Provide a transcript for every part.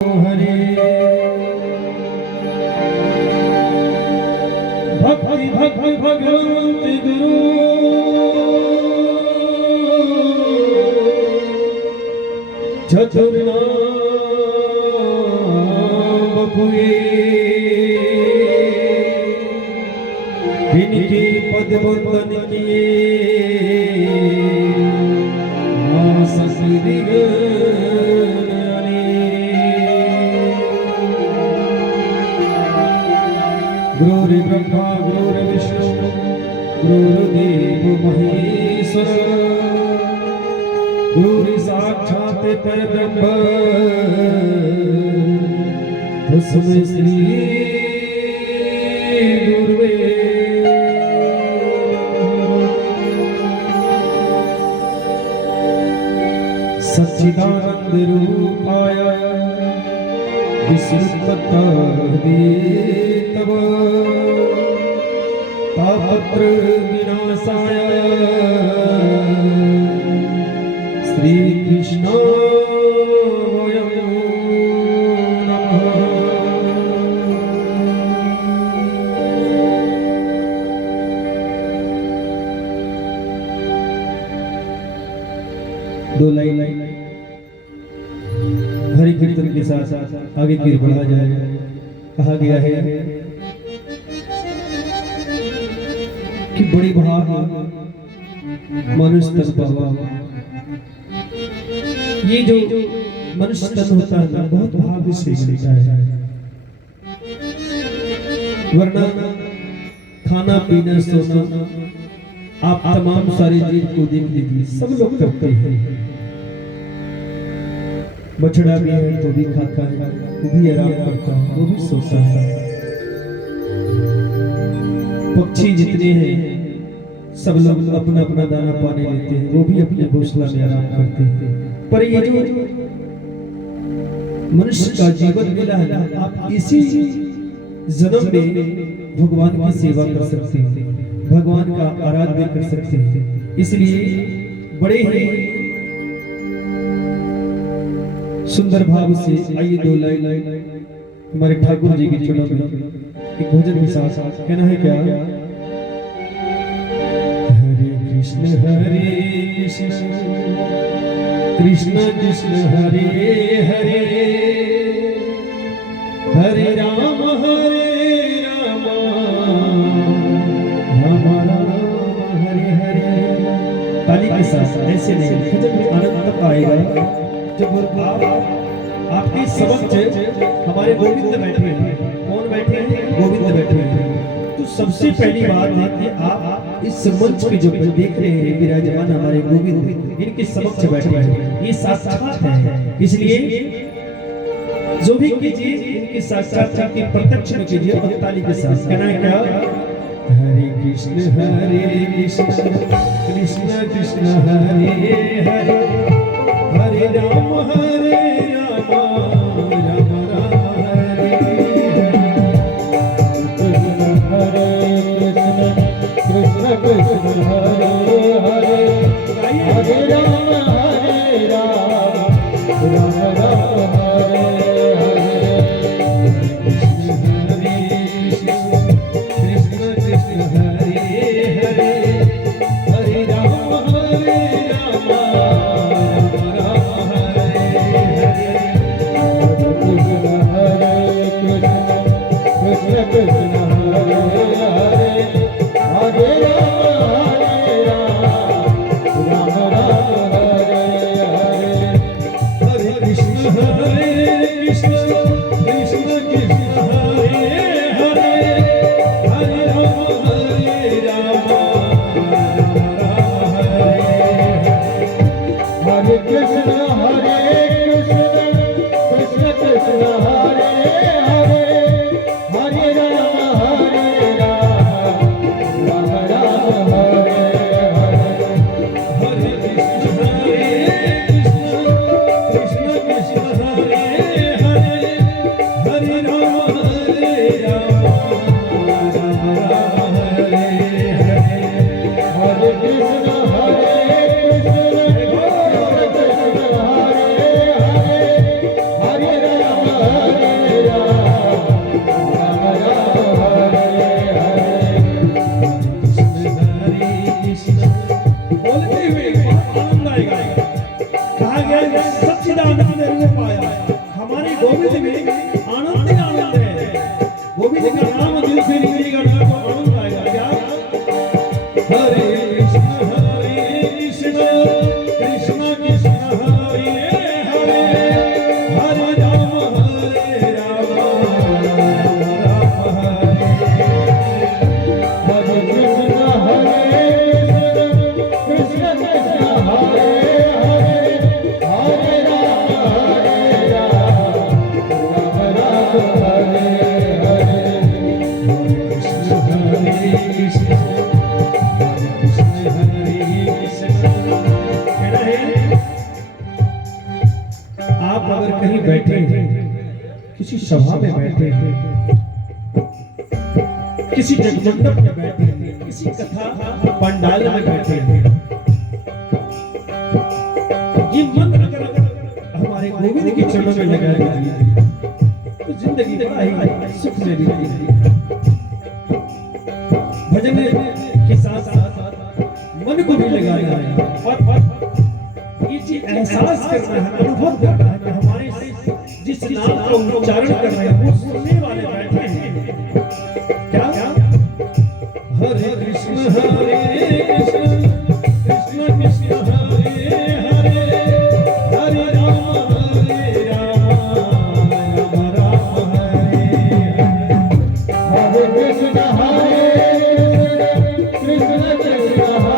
हरे भक्ति भक्ति भगवंत गुरु चतुर्नाम बपुए इनके पद बंदन किए गुरुर्ब्रह्मा गुरुर्विष्णु गुरुर्देवो महेश्वर गुरुर्साक्षात् परब्रह्म तस्मै श्री गुरुवे सच्चिदानंद रूपाय विष्णुपदाय तव तापत्र विनाशाय श्री कृष्णाय नमः। दो लाइन हरि कीर्तन के साथ आगे की बढ़ा जाए। कहा गया है कि बड़ी भाग मनुष्य तन पावा। ये जो मनुष्य तन होता है ना, बहुत भाग्य से मिलता है, वरना खाना पीना सोना आप तमाम सारी चीज को देख लीजिए, सब लोग करते हैं। बछड़ा भी है तो भी खाता है, वो भी आराम करता है, वो भी सोता है। पक्षी जितने हैं सब लोग अपना अपना दाना पानी लेते हैं, वो भी अपने घोंसला में आराम करते हैं। पर ये जो मनुष्य का जीवन मिला है ना, आप इसी जन्म में भगवान की सेवा कर सकते हैं, भगवान का आराधना कर सकते हैं। इसलिए बड़े ही सुंदर भाव से आइए दो लाइन हमारे ठाकुर जी की चुनाव में एक भजन के साथ कहना है क्या? हरे कृष्ण कृष्ण कृष्ण हरे हरे हरे राम राम राम हरे हरे। ताली के साथ ऐसे नहीं, भजन में आनंद तब आएगा जब आपके समक्ष हमारे गोविंद बैठे हैं। कौन बैठे हैं? गोविंद बैठे हैं। तो सबसे पहली बात है कि आप इस मंच पे जो देख रहे हैं विराजमान हमारे गोविंद, इनके समक्ष बैठे हैं, ये साक्षात है। इसलिए जो भी कीजिए इनके साक्षात्कार के प्रत्यक्ष में कीजिए। और ताली के साथ कहना है क्या? हरे कृष्ण कृष्ण कृष्ण हरे हरे हरे राम राम हरे हरे कृष्ण कृष्ण हरे हरे हरे राम राम हरे हरे कृष्ण कृष्ण हरे हरे हरे राम हरे राम बोलते हुए आनंद आएगा। कहा गया सच्चिदानंद रूप आया। हमारे गोविंद में आनंद ही आनंद है। गोविंद का नाम दिल से निकलेगा तो आनंद आएगा। क्या हरे कृष्ण कृष्ण कृष्ण हरे हरे, हरे राम राम राम हरे कृष्ण कृष्ण हरे हरे, हरे आप अगर कहीं बैठे हैं, किसी सभा में बैठे हैं, किसी जगमंडप में बैठे हैं, किसी कथा पंडाल में बैठे हैं, ये मन अगर हमारे गोविंद के चरणों में लगा दीजिए तो जिंदगी बड़ा ही सुख में बीतती है। भजन के साथ साथ मन को भी लगाना है और ये चीज एहसास करना है, अनुभव करना है कि हमारे जिस नाम का उच्चारण कर रहे हैं वो सुनने वाले बैठे हैं। क्या हरे कृष्ण कृष्ण कृष्ण हरे हरे, हरे राम राम राम हरे हरे, कृष्ण हरे कृष्ण कृष्ण हरे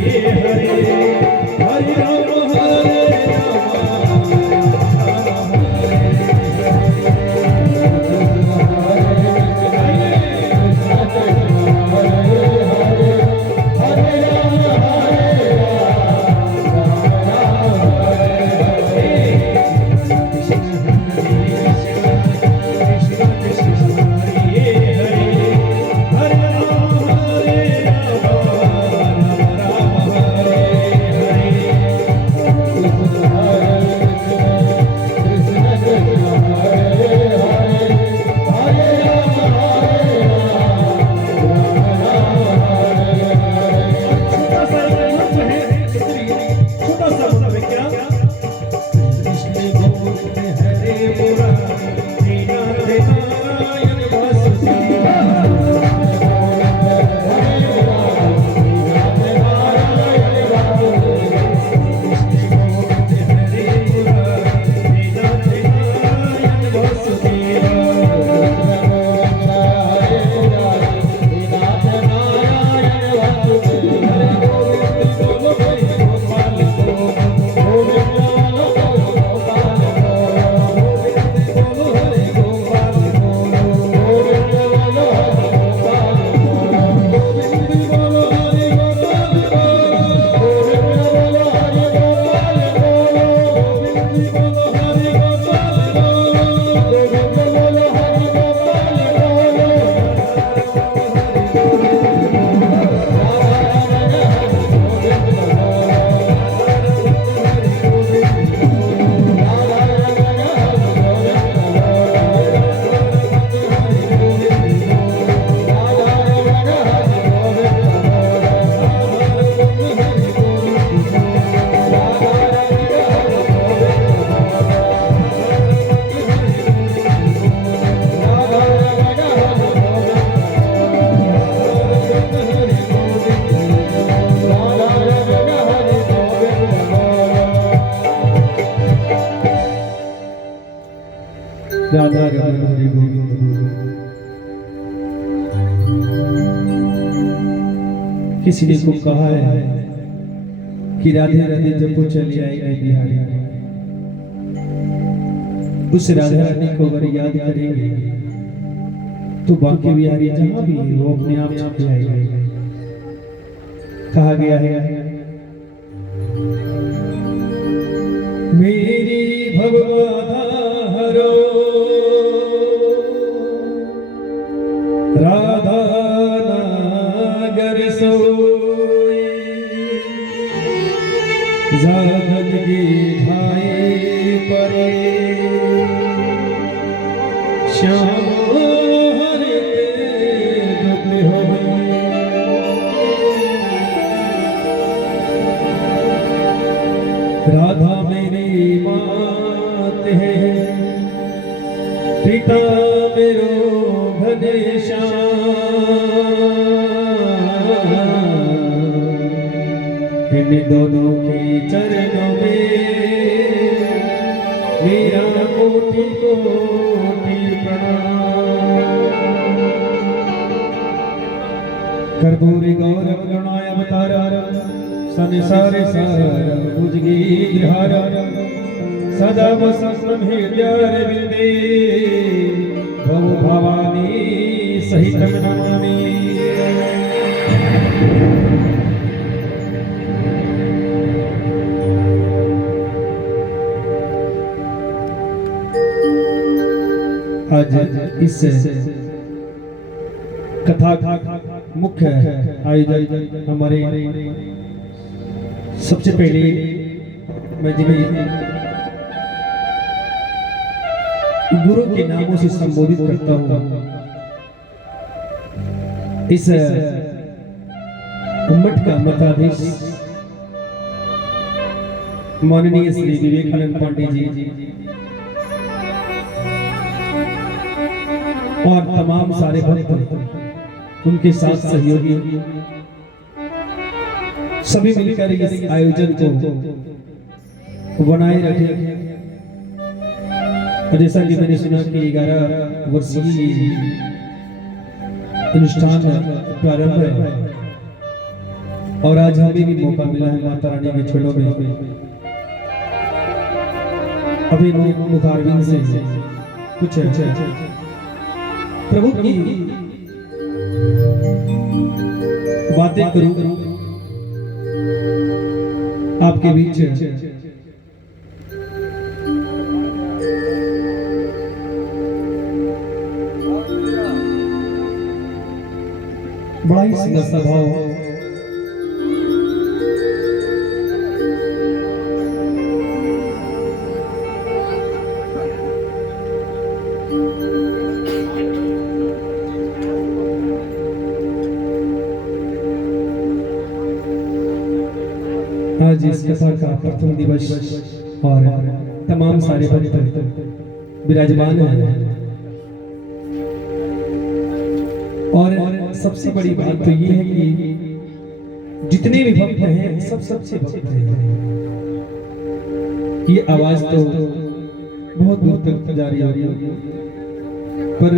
हरे, हरे राम राधा रमन हरि गोविंद बोलो। किसी ने को कहा है कि राधे राधे जब वो चली आएगी बिहारी, उस राधा रानी को अगर याद करेंगे तो बाकी बिहारी जहां भी है वो अपने आप छप जाएगा। कहा गया है मेरी भगवान श्याम हरे दुख होए राधा मेरी मात है पिता मेरो घनश्याम इन दोनों के चरणों में मेरा कोटि कोटि प्रणाम कर्पूरी गौरव गणाय अवतार संसार सार भुजगीधार सदा वसंतम हृदयारविंदे भव भवानी सहितं नमामि आज इस कथा मुख्य आयोजन हमारे सबसे पहले मैं जिन्हें गुरु के नामों से संबोधित करता हूँ इस मठ का मठाधीश माननीय श्री विवेकानंद पांडे जी और तमाम सारे भक्त उनके साथ सहयोगी सभी मिलकर इस आयोजन को बनाए रखे। जैसा कि मैंने सुना कि 11 वर्षीय अनुष्ठान प्रारंभ है और आज हमें भी मौका मिला है माता रानी के चरणों में अभी मुखारबिंद से कुछ प्रभु की बातें करूं आपके बीच। बड़ा ही सुंदर स्वभाव आज इस कथा का प्रथम दिवस और तमाम सारे भक्त विराजमान हैं और सबसे बड़ी बात तो ये है कि जितने भी भक्त हैं सब सबसे भक्त हैं। ये आवाज तो बहुत दूर तक जा रही होगी पर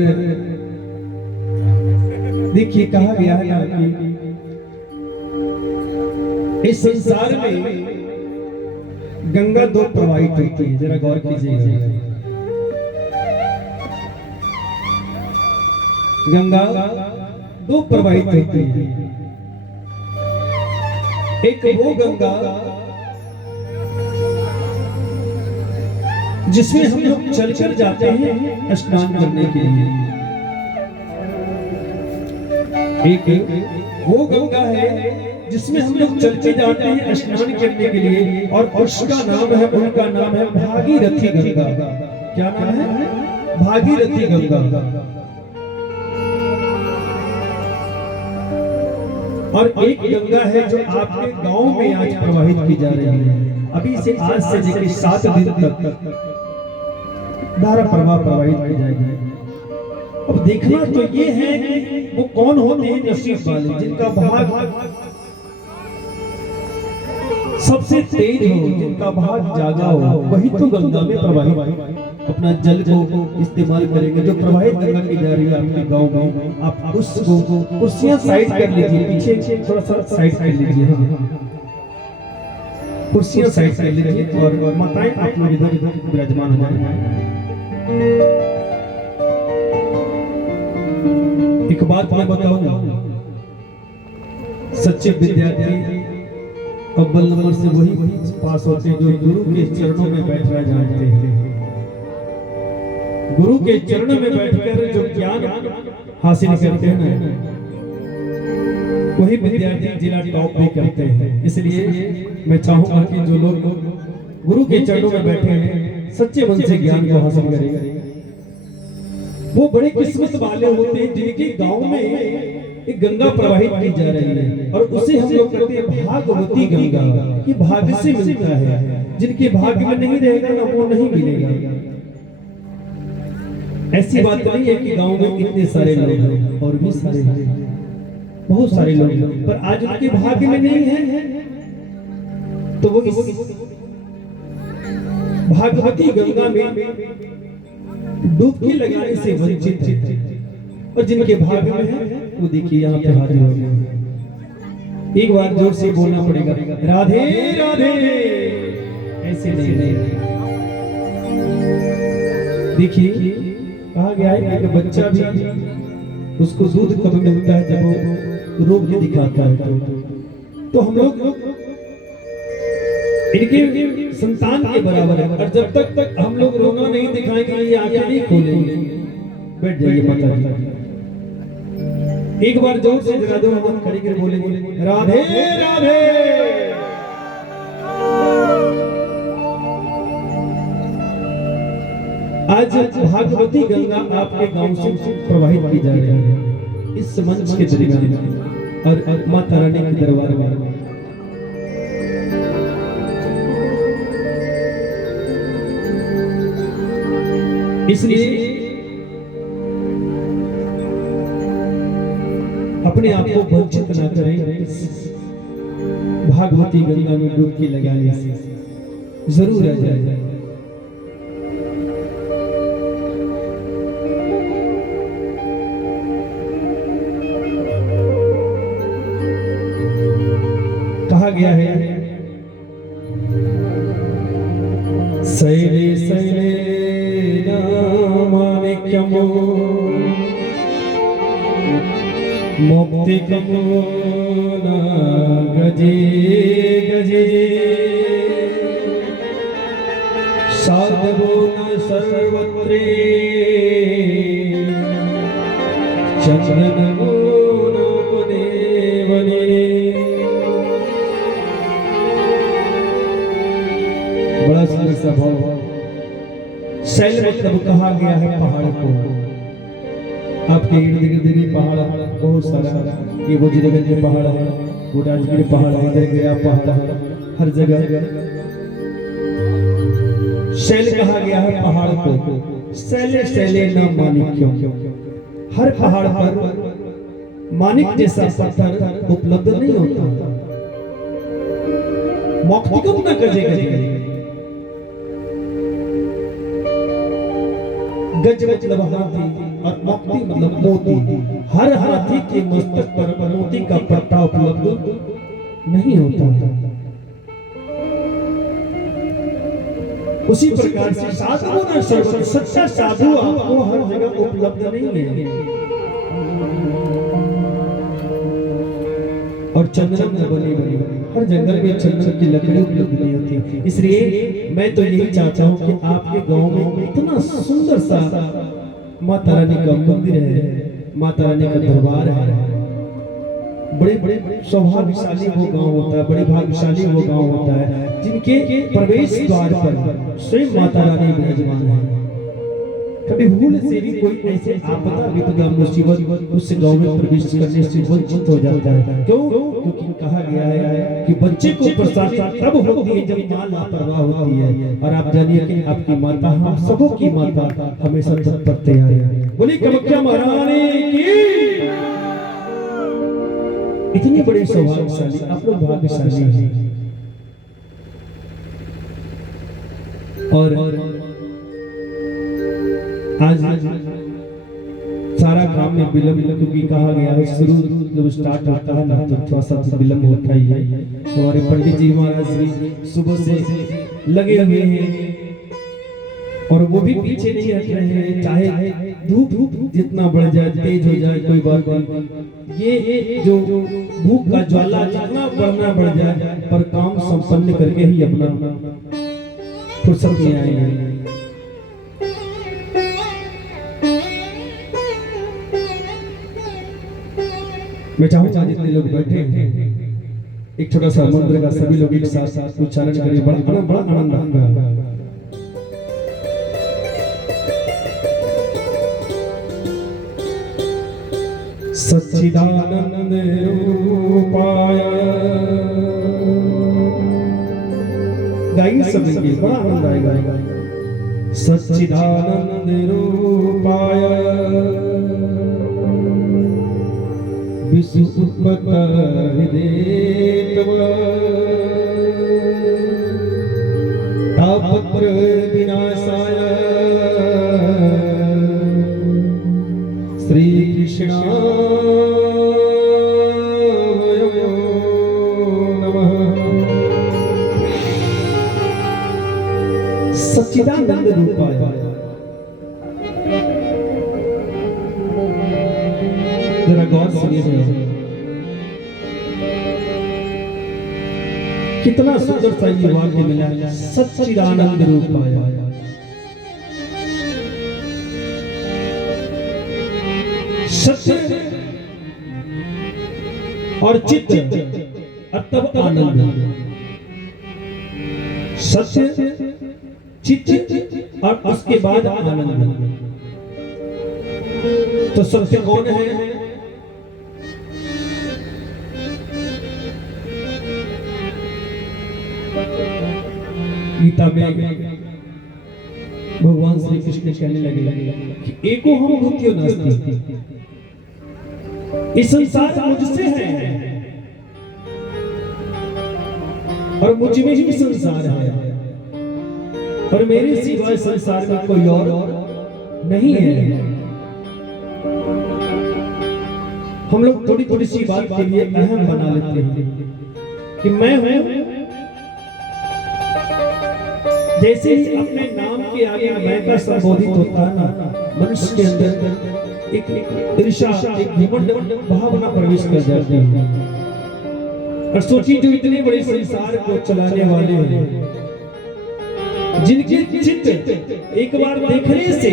देखिए कहा गया है कि इस संसार में गंगा दो प्रवाहित होती है, जरा गौर कीजिएगा। गंगा दो प्रवाहित होती है, एक वो गंगा जिसमें हम लोग चलकर जाते हैं स्नान करने के लिए, एक वो गंगा है जिसमें हम लोग चलते जाते हैं स्नान करने के लिए और उसका नाम है, उनका नाम है भागीरथी गंगा। क्या नाम है? भागीरथी गंगा। और एक गंगा है जो आपके गांव में आज प्रवाहित की जा रही है। अभी से आज से लेकर 7 दिन तक धारा प्रवाह प्रवाहित की जाएगी। अब देखना तो ये है कि वो कौन होते हैं नसीब वाले जिनका भाग सबसे तेज हो, जिनका भाग जागा हो, वही तो गंगा में प्रवाहित अपना जल को इस्तेमाल करेंगे। जो प्रवाहित गंगा की जा रही है आपके गांव में, आप उसको कुर्सियां साइड कर लीजिए, पीछे थोड़ा सा साइड कर लीजिए, कुर्सियां साइड कर लीजिए और माताएं आप लोग इधर इधर विराजमान हो जाए। एक बात मैं बताऊंगा, सच्चे विद्यार्थी अव्वल नंबर से वही पास होते हैं जो गुरु के चरणों में बैठना जानते हैं। गुरु के चरणों में बैठकर जो ज्ञान हासिल करते हैं ना, वही विद्यार्थी जिला टॉप भी करते हैं। इसलिए मैं चाहूंगा कि जो लोग गुरु के चरणों में बैठे हैं सच्चे मन से ज्ञान को हासिल करेंगे। वो बड़े किस्मत वाले होते हैं जिनके गांव में एक गंगा प्रवाहित की जा रही है और उसे हम लोग कहते हैं भागवती गंगा। ये भाग्य से मिलता है, जिनके भाग्य में नहीं रहेगा ना वो नहीं मिलेगा। ऐसी बात नहीं है कि गांव में कितने सारे लोग हैं, और भी सारे हैं, बहुत सारे लोग हैं, पर आज उनके भाग्य में नहीं है तो वो इस भागवती गंगा में डुबकी लगाने से वंचित है। और जिनके भाग्य में है वो देखिए यहाँ पे हाजिर हो गए। एक बार जोर से बोलना पड़ेगा, राधे राधे। ऐसे नहीं। देखिए कहा गया है कि बच्चा भी उसको दूध कब मिलता है जब वो रो के दिखाता है। तो हम लोग इनके संतान के बराबर है, और जब तक हम लोग रोना नहीं दिखाएंगे ये आंखें नहीं खोलेंगे। बैठ जाइए माता जी, एक बार जोर से जरा दो, हम खड़ी कर बोलेंगे राधे राधे। आज भागवती गंगा आपके गांव से प्रवाहित की जा रही है इस मंच के दरमियान और माता रानी के दरबार में। इसलिए अपने आप को वंचित न करें, भागवती गंगा में डुबकी लगाने से जरूर आ जाए। कहा गया है शैले शैले नामानिक्यमो मुक्ति कमोना गजे गजे साधवो न सर्वत्रे चंदनो न वने वने। बड़ा सुंदर सा भाव। शैल मतलब कहा गया है पहाड़ को। आपके इर्द गिर्द भी पहाड़ बहुत सारा, ये वज्रगंज के पहाड़ है, वो राजगीर पहाड़ है, इधर गया पहाड़ है, हर जगह शैल कहा गया है पहाड़ को। शैले शैले न मानिक्यों, हर पहाड़ पर मानिक जैसा पत्थर उपलब्ध नहीं होता। मौक्तिकम न गजे गजे, गज मतलब हाथी और मुक्ति मतलब मोती। हर हाथी के मस्तक पर मोती का पट्टा उपलब्ध नहीं होता। उसी प्रकार से साधु न सर्वत्र, सच्चा साधु आपको हर जगह उपलब्ध नहीं है। और चंदन में बनी बनी हर जंगल में चंदन की लकड़ी उपलब्ध नहीं होती। इसलिए मैं तो यही चाहता हूँ कि आपके गांव में इतना सुंदर सा माता रानी का मंदिर है, माता रानी का दरबार है। बड़े बड़े सौभाग्यशाली वो गांव होता है, बड़े भाग्यशाली वो गांव होता है जिनके प्रवेश द्वार पर स्वयं माता रानी विराजमान है। कभी भूल से भी कोई ऐसे आपदा विपदा मुसीबत उस गांव में प्रवेश करने से वंचित हो जाता है। क्यों? क्योंकि कहा गया है कि बच्चे को प्रसादी तब होती है जब मां लापरवाह होती है। और आप जानिए कि आपकी माता, हम सबों की माता हमेशा तत्पर तैयार है। बोली कामाख्या महारानी की। इतनी बड़ी सौभाग्यशाली, आप लोग भाग्यशाली हैं। और आज सारा काम में विलंब, क्योंकि कहा गया है शुरू जब स्टार्ट होता है ना तो थोड़ा सा विलंब होता ही है। हमारे पंडित जी महाराज जी सुबह से लगे हुए हैं और वो भी पीछे नहीं हट रहे हैं, चाहे धूप जितना बढ़ जाए, तेज हो जाए, कोई बात नहीं। ये जो भूख का ज्वाला जितना बढ़ना बढ़ जाए, पर काम संपन्न करके ही अपना फुर्सत में आएंगे। मैं चाहूंगा जितने लोग बैठे हैं एक छोटा सा मंत्र का सभी लोग एक साथ उच्चारण करें। बड़ा आनंद आएगा। सच्चिदानंद रूपाय। गाइए सब मिलके, बड़ा आनंद आएगा। सच्चिदानंद रूपाय विश्वोत्पत्तिहेतव तापत्र विनाशाय श्री कृष्णाय नमः। सच्चिदानंद रूपाय, जरा गौर सुनिए, कितना सुंदर सा ये वाक्य मिला। सच्चिदानंद रूपाय, सत्य और चित्त तब आनंद, सत्य चित्त और उसके बाद आनंद। तो सत्य कौन है? गीता में भगवान श्री कृष्ण कहने लगे कि एको हम भूतियो नास्ति, इस संसार मुझसे है और मुझ में ही संसार है और मेरे सिवाय संसार में कोई और नहीं है। हम लोग थोड़ी थोड़ी सी बात के लिए अहम बना लेते हैं कि मैं हूं। जैसे ही अपने नाम के आगे मैं का संबोधित होता है ना, मनुष्य के अंदर एक ईर्ष्या, एक घमंड भावना प्रवेश कर जाती है। और सोचिए, जो इतने बड़े संसार को चलाने वाले हैं, जिनके चित्त एक बार देखने से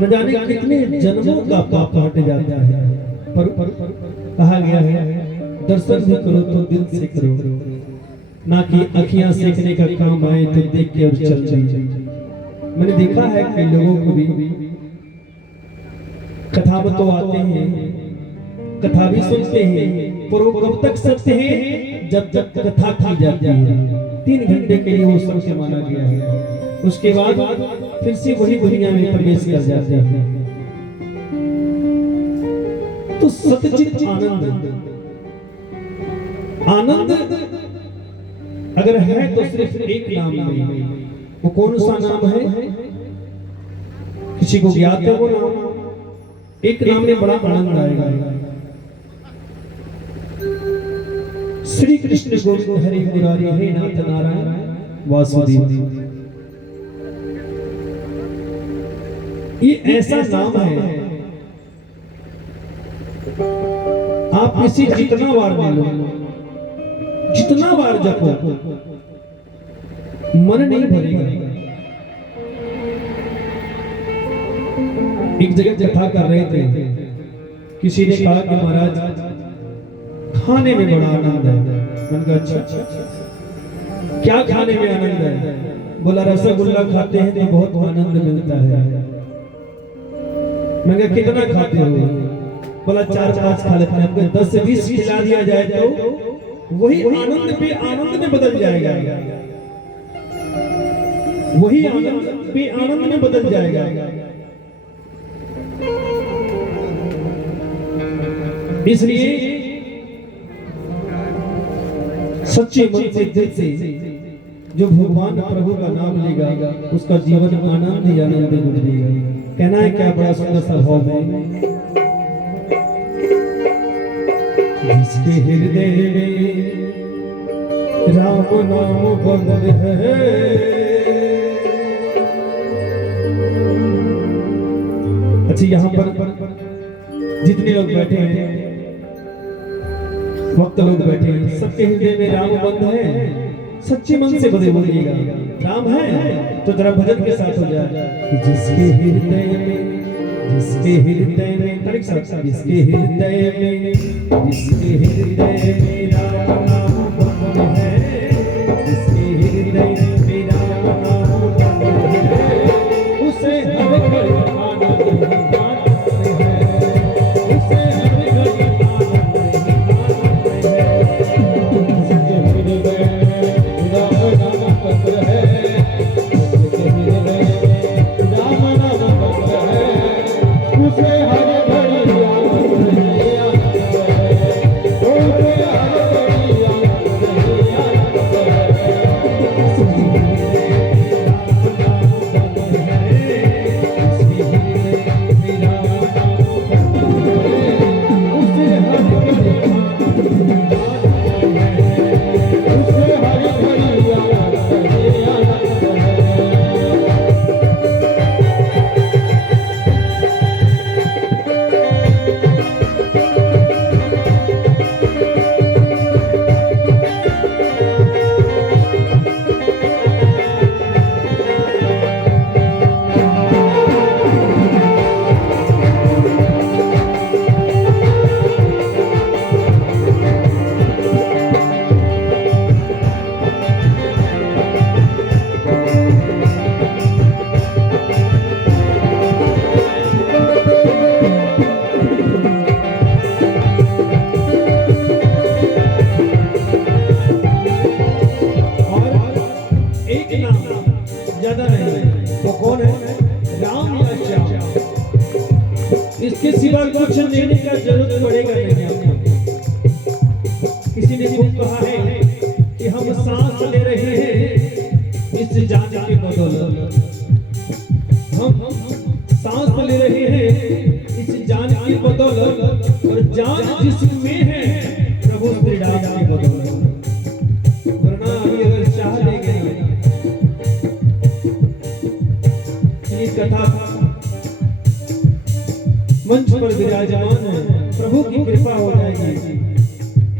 न जाने कितने जन्मों का पाप हट जाता है, पर कहा गया है दर्शन भी करो तो दिल से करो, ना कि अखियां सेकने का काम आए तो देख के और चल जाए। मैंने देखा है कई लोगों को भी कथा में तो आते हैं, कथा भी सुनते हैं, पर वो कब तक सत्य है? जब जब कथा की जाती है, 3 घंटे के लिए वो सत्य माना गया है। उसके बाद फिर से वही दुनिया में प्रवेश कर जाते हैं। तो सच्चित आनंद, आनंद अगर है तो सिर्फ एक नाम में। वो कौन सा नाम है? किसी को ज्ञात है वो नाम? एक नाम में बड़ा आनंद आएगा। श्री कृष्ण गोविंद हरि मुरारी हे नाथ नारायण वासुदेव। ये ऐसा नाम है, आप इसे जितना बार ले लो, जितना बार जपो, मन नहीं भरेगा। एक जगह कथा कर रहे थे, किसी ने कहा कि महाराज खाने में बड़ा आनंद है। मैंने कहा अच्छा, क्या खाने में आनंद है? बोला रसगुल्ला खाते हैं तो बहुत आनंद मिलता है। मैंने कहा कितना खाते हो? बोला 4-5 खा लेते हैं। 10 से 20 खिला दिया जाए तो वही आनंद पे आनंद में बदल जाएगा, वही आनंद पे आनंद में बदल जाएगा। इसलिए सच्चे मन से, दिल से जो भगवान प्रभु का नाम लेगा, उसका जीवन आनंद ही आनंद में गुजरेगा। कहना है क्या बड़ा सुंदर सा भाव है। जिसके हृदय में राम नाम बंद है, अच्छा यहाँ पर जितने लोग बैठे हैं, भक्त लोग बैठे हैं, सबके हृदय में राम बंद है। सच्चे मन से बदे बोलिएगा राम है तो जरा भजन के साथ हो जाए कि जिसके हृदय में, जिसके हृदय में, जिसके हृदय में, जिसके हृदय में राम नाम बंद है, जिसके हृदय में राम नाम बंद है, उसे हर पल आनंद नहीं, वो कौन है? राम या श्याम। इसके सिवा कुछ लेने का जरूरत पड़ेगा नहीं आपको। किसी ने खूब कहा है कि हम सांस ले रहे हैं इस जान के बदौलत, हम सांस ले रहे हैं इस जान की बदौलत, और जान जिसमें है प्रभु श्री राम की बदौलत। वरना अभी अगर चाह लेंगे ये कथा मंच पर विराजमान है, प्रभु की कृपा हो जाएगी,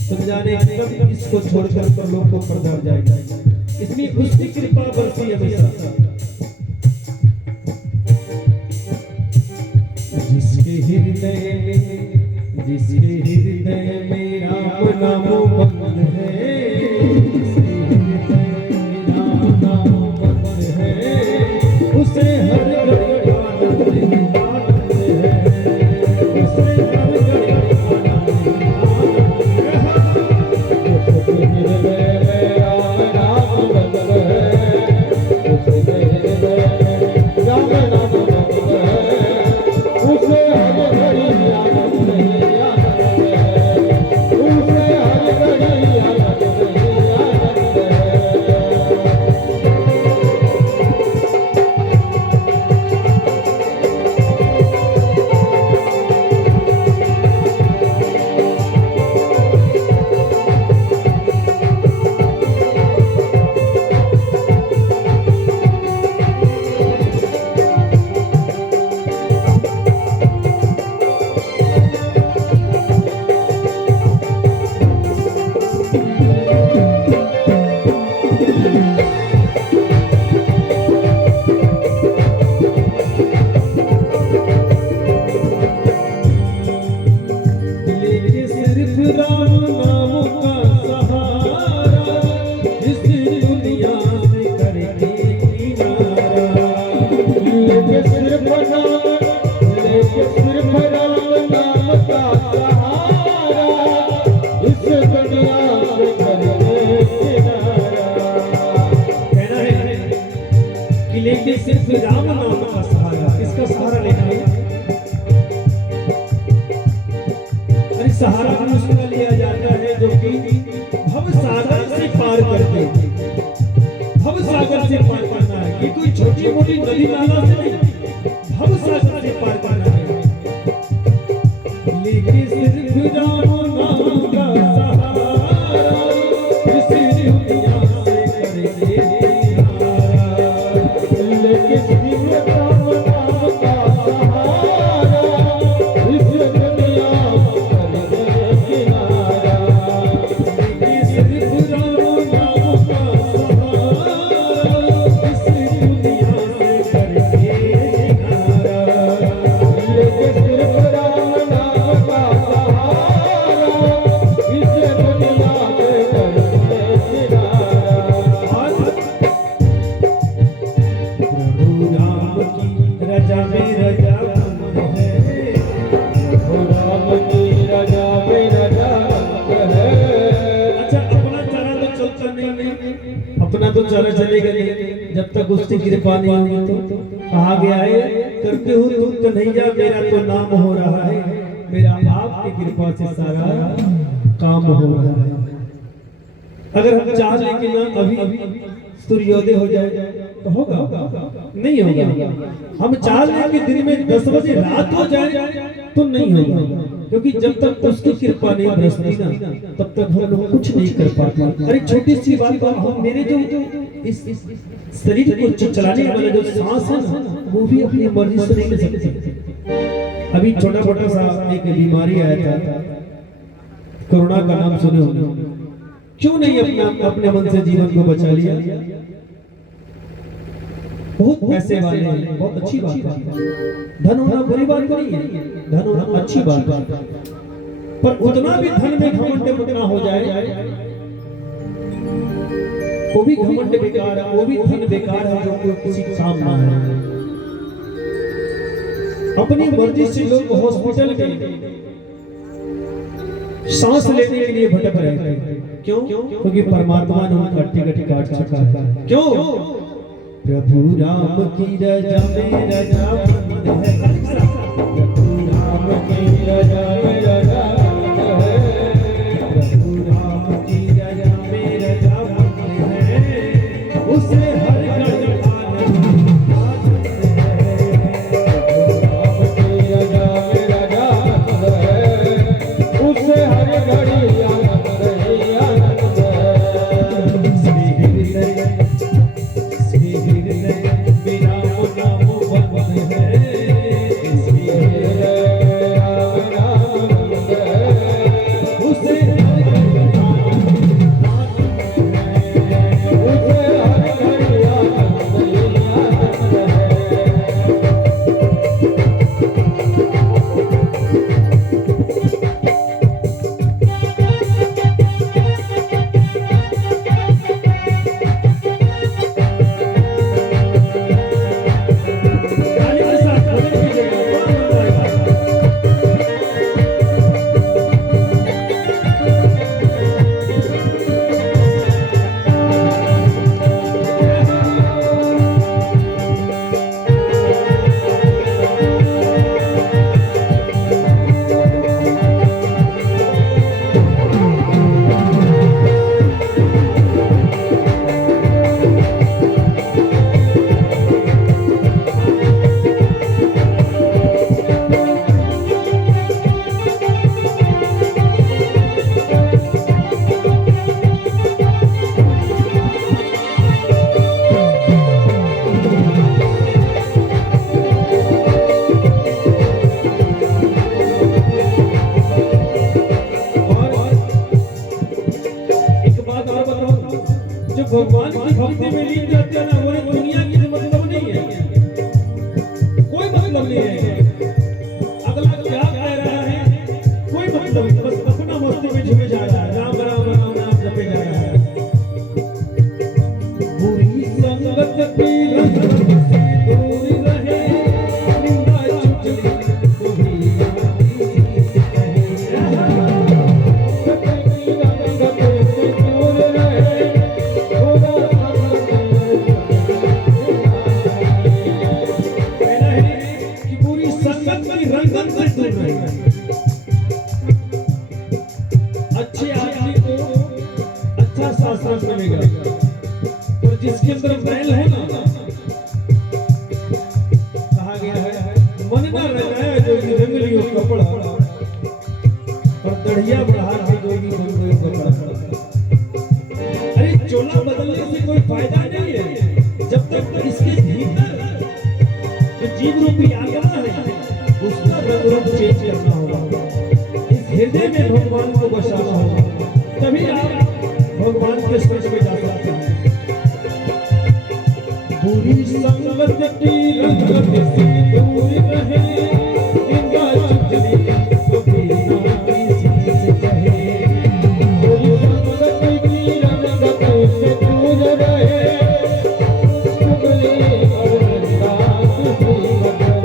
समझाने कब इसको छोड़कर पर लोग को पर्दा हो जाएगा। इसलिए उसकी कृपा बरसी हमेशा। जिसके हृदय में राम नाम बंद है, जिसके हृदय में राम नाम बंद है, उसे हर घड़ी आनंद है, उसे हर घड़ी आनंद है। जिसके हृदय में राम नाम बंद है, उसके हृदय में राम नाम बंद है, उसे हर घड़ी आनंद है, उसे हर घड़ी आनंद लेकिन सिर्फ राम नाम का सहारा, इसका सहारा लेना है। अरे सहारा भी उसका लिया जाता है जो कि भव सागर से पार करके, भव सागर से पार करना है कि कोई छोटी मोटी नदी नाला से नहीं, भव सागर से पार करना है। लेकिन सिर्फ राम नाम का सहारा, इस दुनिया से करेंगे अपना तो चला चलेगा नहीं जब तक उसकी कृपा नहीं होगी। तो कहा गया है करते हो तुम कन्हैया मेरा तो नाम हो रहा है, मेरा आपकी कृपा से सारा काम हो रहा है। अगर हम चाह लें कि ना अभी सूर्योदय हो जाए तो होगा? नहीं होगा। हम चाह लें कि दिन में 10 बजे रात हो जाए तो नहीं होगा, क्योंकि जब तक उसकी कृपा नहीं बरसती ना तब तक हम लोग कुछ नहीं कर पाते। अरे छोटी सी बात, हम मेरे जो इस शरीर को चलाने वाला जो सांस है ना वो भी अपनी मर्जी से नहीं ले सकते। अभी छोटा मोटा सा एक बीमारी आया था, कोरोना का नाम सुने होंगे, क्यों नहीं अपने मन से जीवन को बचा लिया? बहुत पैसे वाले हैं, बहुत अच्छी बात है, धन होना बुरी बात नहीं है, धन होना अच्छी बात है, पर उतना भी धन में घमंड उतना हो जाए वो भी घमंड बेकार है, वो भी धन बेकार है जो किसी काम ना है। अपनी मर्जी से लोग हॉस्पिटल में सांस लेने के लिए भटक रहे हैं, क्यों? क्योंकि परमात्मा ने उनका टिकट काट चुका है। क्यों? प्रभु राम की रजा में रजामंद है। प्रभु राम की रजा में रजामंद है। प्रभु राम की रजा में रजामंद है। उसे हर घड़ी आनंद है। प्रभु राम की रजा में रजामंद है। उसे हर घड़ी आनंद ही आनंद है। श्री हृदय भगवान की भक्ति में लीन रहते हैं ना, वो दुनिया की मतलब नहीं है, कोई मतलब नहीं है। अगला क्या कह रहा है कोई मतलब नहीं, बस अपना मस्ती में झूमे जा रहा है, राम राम राम नाम जपे जा रहा है। बुरी संगत की रंगत से दूर रहे, निंदा चुगली को भी अच्छे आदमी को अच्छा शास्त्र मिलेगा, और जिसके अंदर मैल है ना, कहा गया है मन न रंगाए जोगी रंग लियो कपड़ा, और दढ़िया बढ़ा के जोगी रंग लियो कपड़ा। अरे चोला बदलने से कोई फायदा नहीं है, जब तक इसके भीतर जो जीव रूपी आत्मा है उसका रंग चेंज करना होगा। हृदय में भगवान को बसाना होगा, तभी आप भगवान के स्पर्श में जा सकते हैं। बुरी संगत की रंगत से दूर रहे, निंदा चुगली को भी ना किसी से कहे। बुरी संगत की रंगत से दूर रहे, चुगली और निंदा किसी न करे।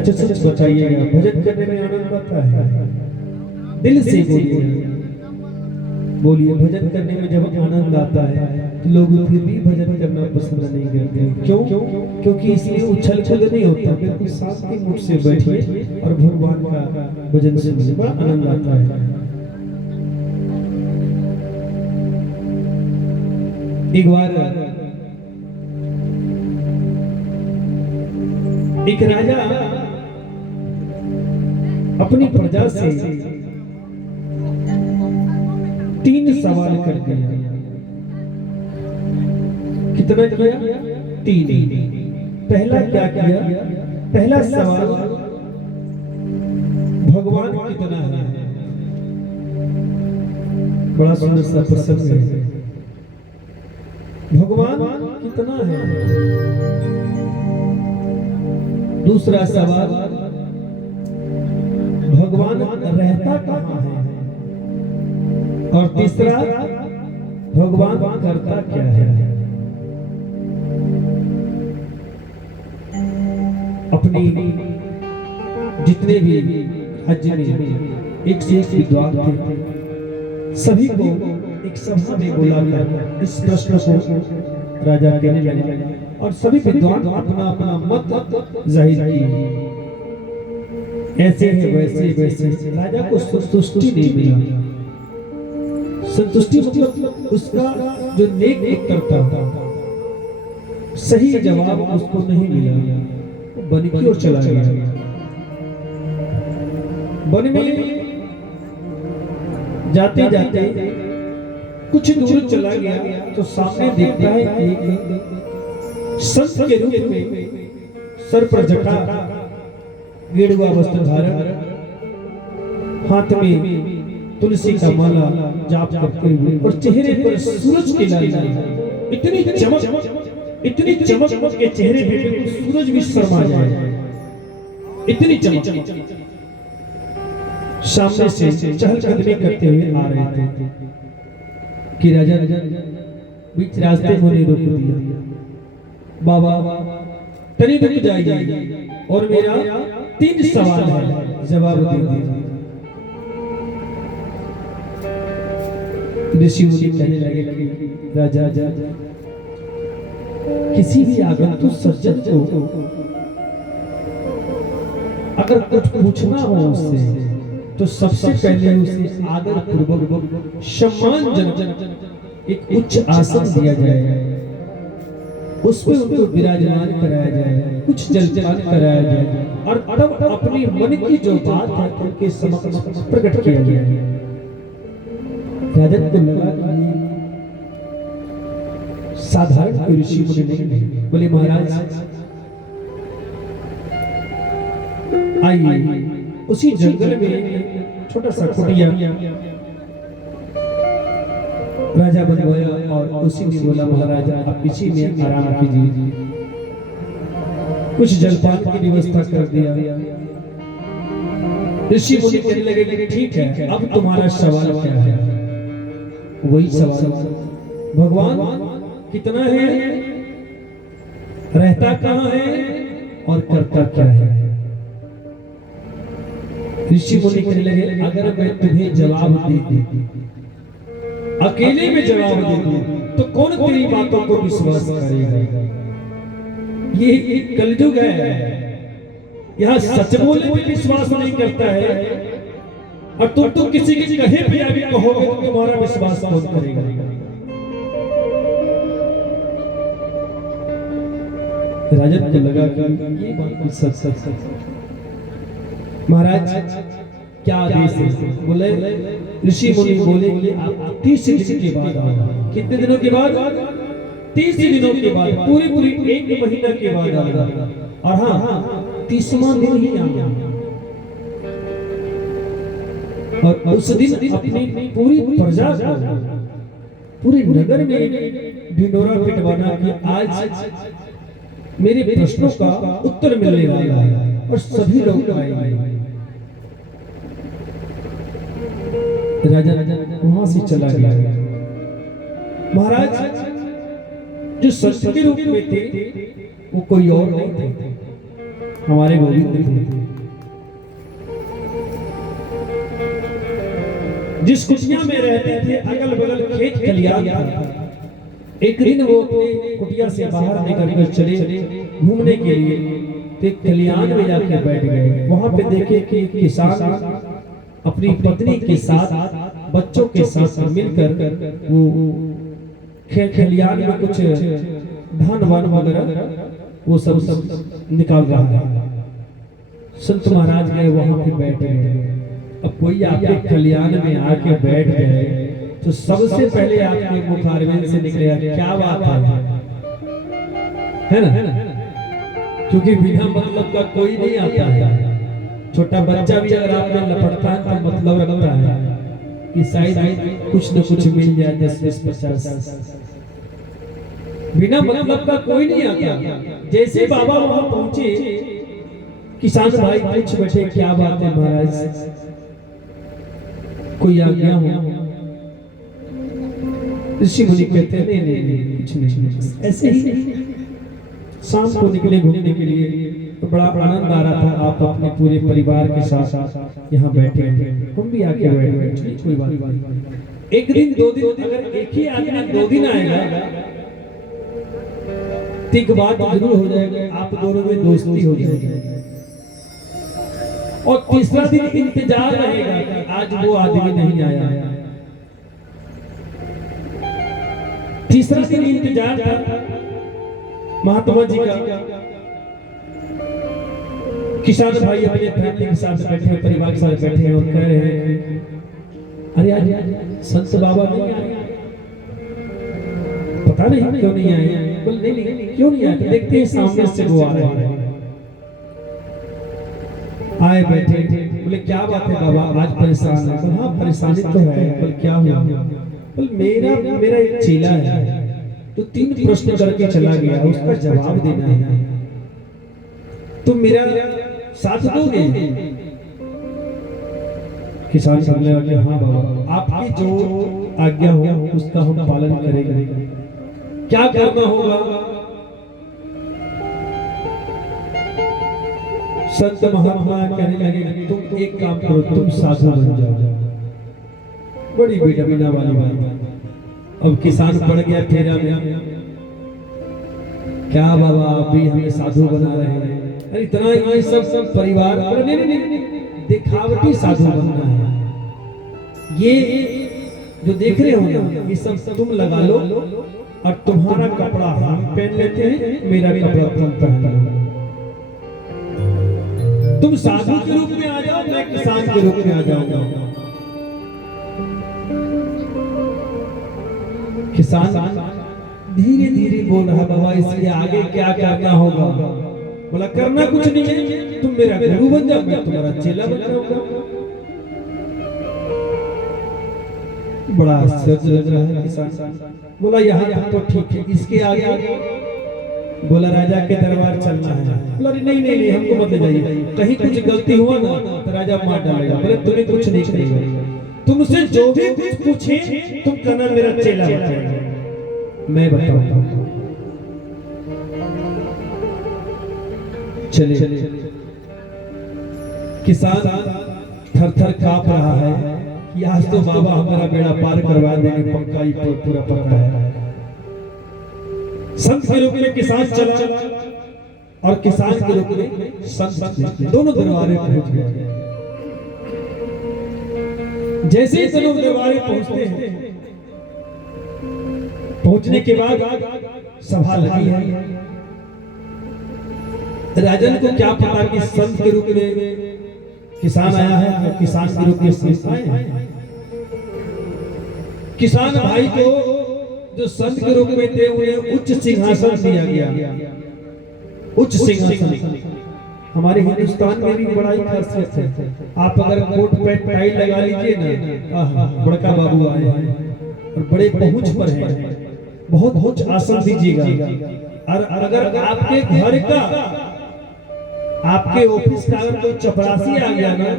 अच्छा सच बताइएगा, भजन करने में आनंद आता है? दिल से बोलिए भजन करने में जब आनंद आता है तो लोग फिर भी भजन करना पसंद नहीं करते। क्यों? क्योंकि इसलिए उछल कूद नहीं होता, बिल्कुल शांति मुझ से बैठिए और भगवान का भजन सुनिए, बड़ा आनंद आता है। एक बार एक राजा अपनी प्रजा से 3 सवाल कर दिया। कितना किया? 3। पहला क्या किया? पहला सवाल, भगवान कितना है? बड़ा सुंदर सा प्रसंग है। भगवान कितना है? दूसरा सवाल, भगवान रहता कहाँ है? और तीसरा, भगवान करता क्या है? अपनी जितने भी राज्य में एक से एक विद्वान थे, सभी को एक सभा में बुलाकर इस प्रश्न को राजा कहने लगे और सभी विद्वान अपना अपना मत जाहिर किए। ऐसे है वैसे वैसे राजा को संतुष्टि नहीं मिला। संतुष्टि मतलब उसका जो नेक उत्तर था, सही जवाब उसको नहीं मिला। वन की ओर चला गया। वन में जाते जाते कुछ दूर चला गया तो सामने देखता है एक संत के रूप में, सर पर जटा, गेरुआ वस्त्र धारण, हाथ में तुलसी का माला जाप करते हुए और चेहरे पर सूरज की लाली, इतनी चमक के चेहरे पे सूरज भी शर्मा जाए, इतनी चमक। सामने से चहलकदमी करते हुए आ रहे थे कि राजा बीच रास्ते में रोक दिया। बाबा तनी रुक जाइए और मेरा 3 सवाल है, जवाब दे दीजिए। ऋषि मुनि कहने लगे, राजा किसी भी आगंतुक सज्जन को अगर कुछ पूछना हो उससे तो सबसे पहले उसे आदर पूर्वक सम्मानजनक एक उच्च आसन दिया जाए, उस पर उनको विराजमान कराया जाए, कुछ जलपान कराया जाए और तब अपनी मन की जो बात है उनके समक्ष प्रकट किया जाए। राजन को लगा कि साधारण ऋषि मुनि नहीं, बोले महाराज आइए। उसी जंगल में छोटा सा कुटिया राजा बनवाया और उसी में बोला, महाराजा आप इसी में आराम कीजिए। कुछ जलपान की व्यवस्था कर दिया। ऋषि मुनि कहने लगे कि ठीक है, अब तुम्हारा सवाल क्या है? वही सवाल, भगवान कितना है, रहता कहाँ है और करता क्या है? ऋषि मुनि कहने लगे, अगर मैं तुम्हें जवाब दे दूं, अकेले में जवाब दे दूं, तो कौन तेरी बातों को विश्वास करेगा? ये एक कलयुग है, यहाँ सच बोलने पे विश्वास नहीं करता है और तुम तो किसी के कहे पे भी कहोगे तो तुम्हारा विश्वास कौन करेगा? राजन को लगा कि ये बात सच। महाराज क्या आदेश है? बोले ऋषि मुनि बोले कि आप 30 दिन के बाद आओ। कितने दिनों के बाद? 30 दिनों के बाद, पूरी 1 महीना के बाद आएगा। और हाँ 30वां दिन ही आएगा। और उस दिन अपनी पूरी प्रजा को, पूरे नगर में ढिंडोरा पिटवाना कि आज मेरे प्रश्नों का उत्तर मिलने वाला है और सभी लोग आएंगे। राजा वहां से चला गया। महाराज जो सत्य के रूप में थे वो कोई और नहीं थे, हमारे गोविंद थे। जिस कुटिया में रहते थे अगल बगल खेत खलियान था। एक दिन वो अपने कुटिया से बाहर निकल कर चले घूमने के लिए, तो खलियान में जाकर बैठ गए। वहां पे देखे कि किसान अपनी पत्नी के साथ, बच्चों के साथ मिलकर वो खलियान में कुछ धान वान वगैरह वो सब निकाल रहा है। संत महाराज गए वहां पे बैठ गए। अब कोई आपके खलियान में आके बैठ गए तो सबसे पहले आपके मुखारविंद से निकलेगा क्या बात है ना? क्योंकि बिना मतलब का कोई नहीं आता है। छोटा बच्चा भी अगर आपने लपटता है तो मतलब रखता है कि शायद कुछ न कुछ मिल जाए 10-20-50। बिना मतलब का कोई नहीं आता। जैसे बाबा वहां पहुंचे, किसान भाई पूछ बैठे क्या बात है महाराज, कोई आज्ञा हो? ऋषि मुनि कहते हैं नहीं कुछ नहीं, ऐसे ही शाम को निकले घूमने के लिए। तो बड़ा आनंद आ रहा था, आप अपने पूरे परिवार के साथ यहाँ बैठे हैं, हम भी आके बैठे, कोई बात नहीं। एक दिन 2 दिन, अगर एक ही आदमी 2 दिन आएगा तो बात जरूर हो जाएगा, आप दोनों में दोस्ती हो जाएगी। और तीसरा दिन इंतजार रहेगा कि आज वो आदमी नहीं आया। तीसरा दिन इंतजार था महात्मा जी का। किसान भाई अपने फैमिली के साथ बैठे हैं, परिवार के साथ बैठे हैं और कह रहे हैं अरे आज संत बाबा नहीं आए, पता नहीं क्यों नहीं आए। बोल नहीं क्यों नहीं आए, देखते हैं सामने से वो आ रहे हैं। आए बैठे, बोले क्या बात है बाबा आज परेशान है? बोल हाँ परेशानी तो है। बोल क्या हुआ? बोल मेरा एक चेला है तो 3 प्रश्न करके चला गया, उसका जवाब देना है, तुम मेरा साथ दोगे? किसान बोलने लगे हाँ बाबा आपकी जो आज्ञा हो उसका हम पालन करेंगे। क्या करना होगा? संत महात्मा कहने लगे तुम एक काम करो, तुम साधु बन जाओ। बड़ी बिना वाली बात। अब किसान पड़ गया फेरा में, क्या बाबा अभी हमें साधु बना रहे हैं? अरे इतना ये सब परिवार नहीं, दिखावटी साधु बनना है। ये जो देख रहे हो ना ये सब तुम लगा लो और तुम्हारा कपड़ा हम पहन लेते हैं, मेरा कपड़ा तुम पहन लो। तुम साधु के रूप में आ जाओ, मैं किसान के रूप में आ जाऊंगा। किसान धीरे धीरे बोल रहा बाबा इसलिए आगे क्या करना होगा? बोला करना कुछ नहीं है, तुम मेरा गुरु बन जाओ, मैं तुम्हारा चेला बन जाऊंगा। बड़ा आश्चर्य लग रहा है किसान। बोला यहाँ तो ठीक है, इसके आगे? बोला राजा के दरबार चलना है। बोला नहीं हमको मत ले जाइए, कहीं कुछ गलती हुआ ना तो राजा मार डालेगा। बोले तुम्हें कुछ नहीं करेगा, तुमसे जो भी कुछ पूछे तुम कहना मेरा चेला बताएगा, मैं बताऊंगा। चले किसान थर थर कांप रहा है कि आज तो बाबा हमारा बेड़ा पार करवा देंगे, पक्का ही पूरा पता है। संत के रूप में किसान चला और किसान के रूप में संत, दोनों दरबारे पहुंच गए। जैसे ही दोनों दरबारे पहुंचते हैं, पहुंचने के बाद सभा लगी है। राजन को क्या पता कि संत के रूप में किसान आया है और किसान के रूप में संत आए हैं। किसान भाई को जो संत के रूप में थे उन्हें उच्च सिंहासन दिया गया, उच्च सिंहासन। हमारे हिंदुस्तान में भी बड़ा ही खासियत है, आप अगर कोट पैंट टाई लगा लीजिए ना, बड़का बाबू आए हैं और बड़े पहुंच पर हैं, बहुत आसन दीजिएगा। और अगर आपके घर का, आपके ऑफिस का अगर कोई चपरासी आ गया ना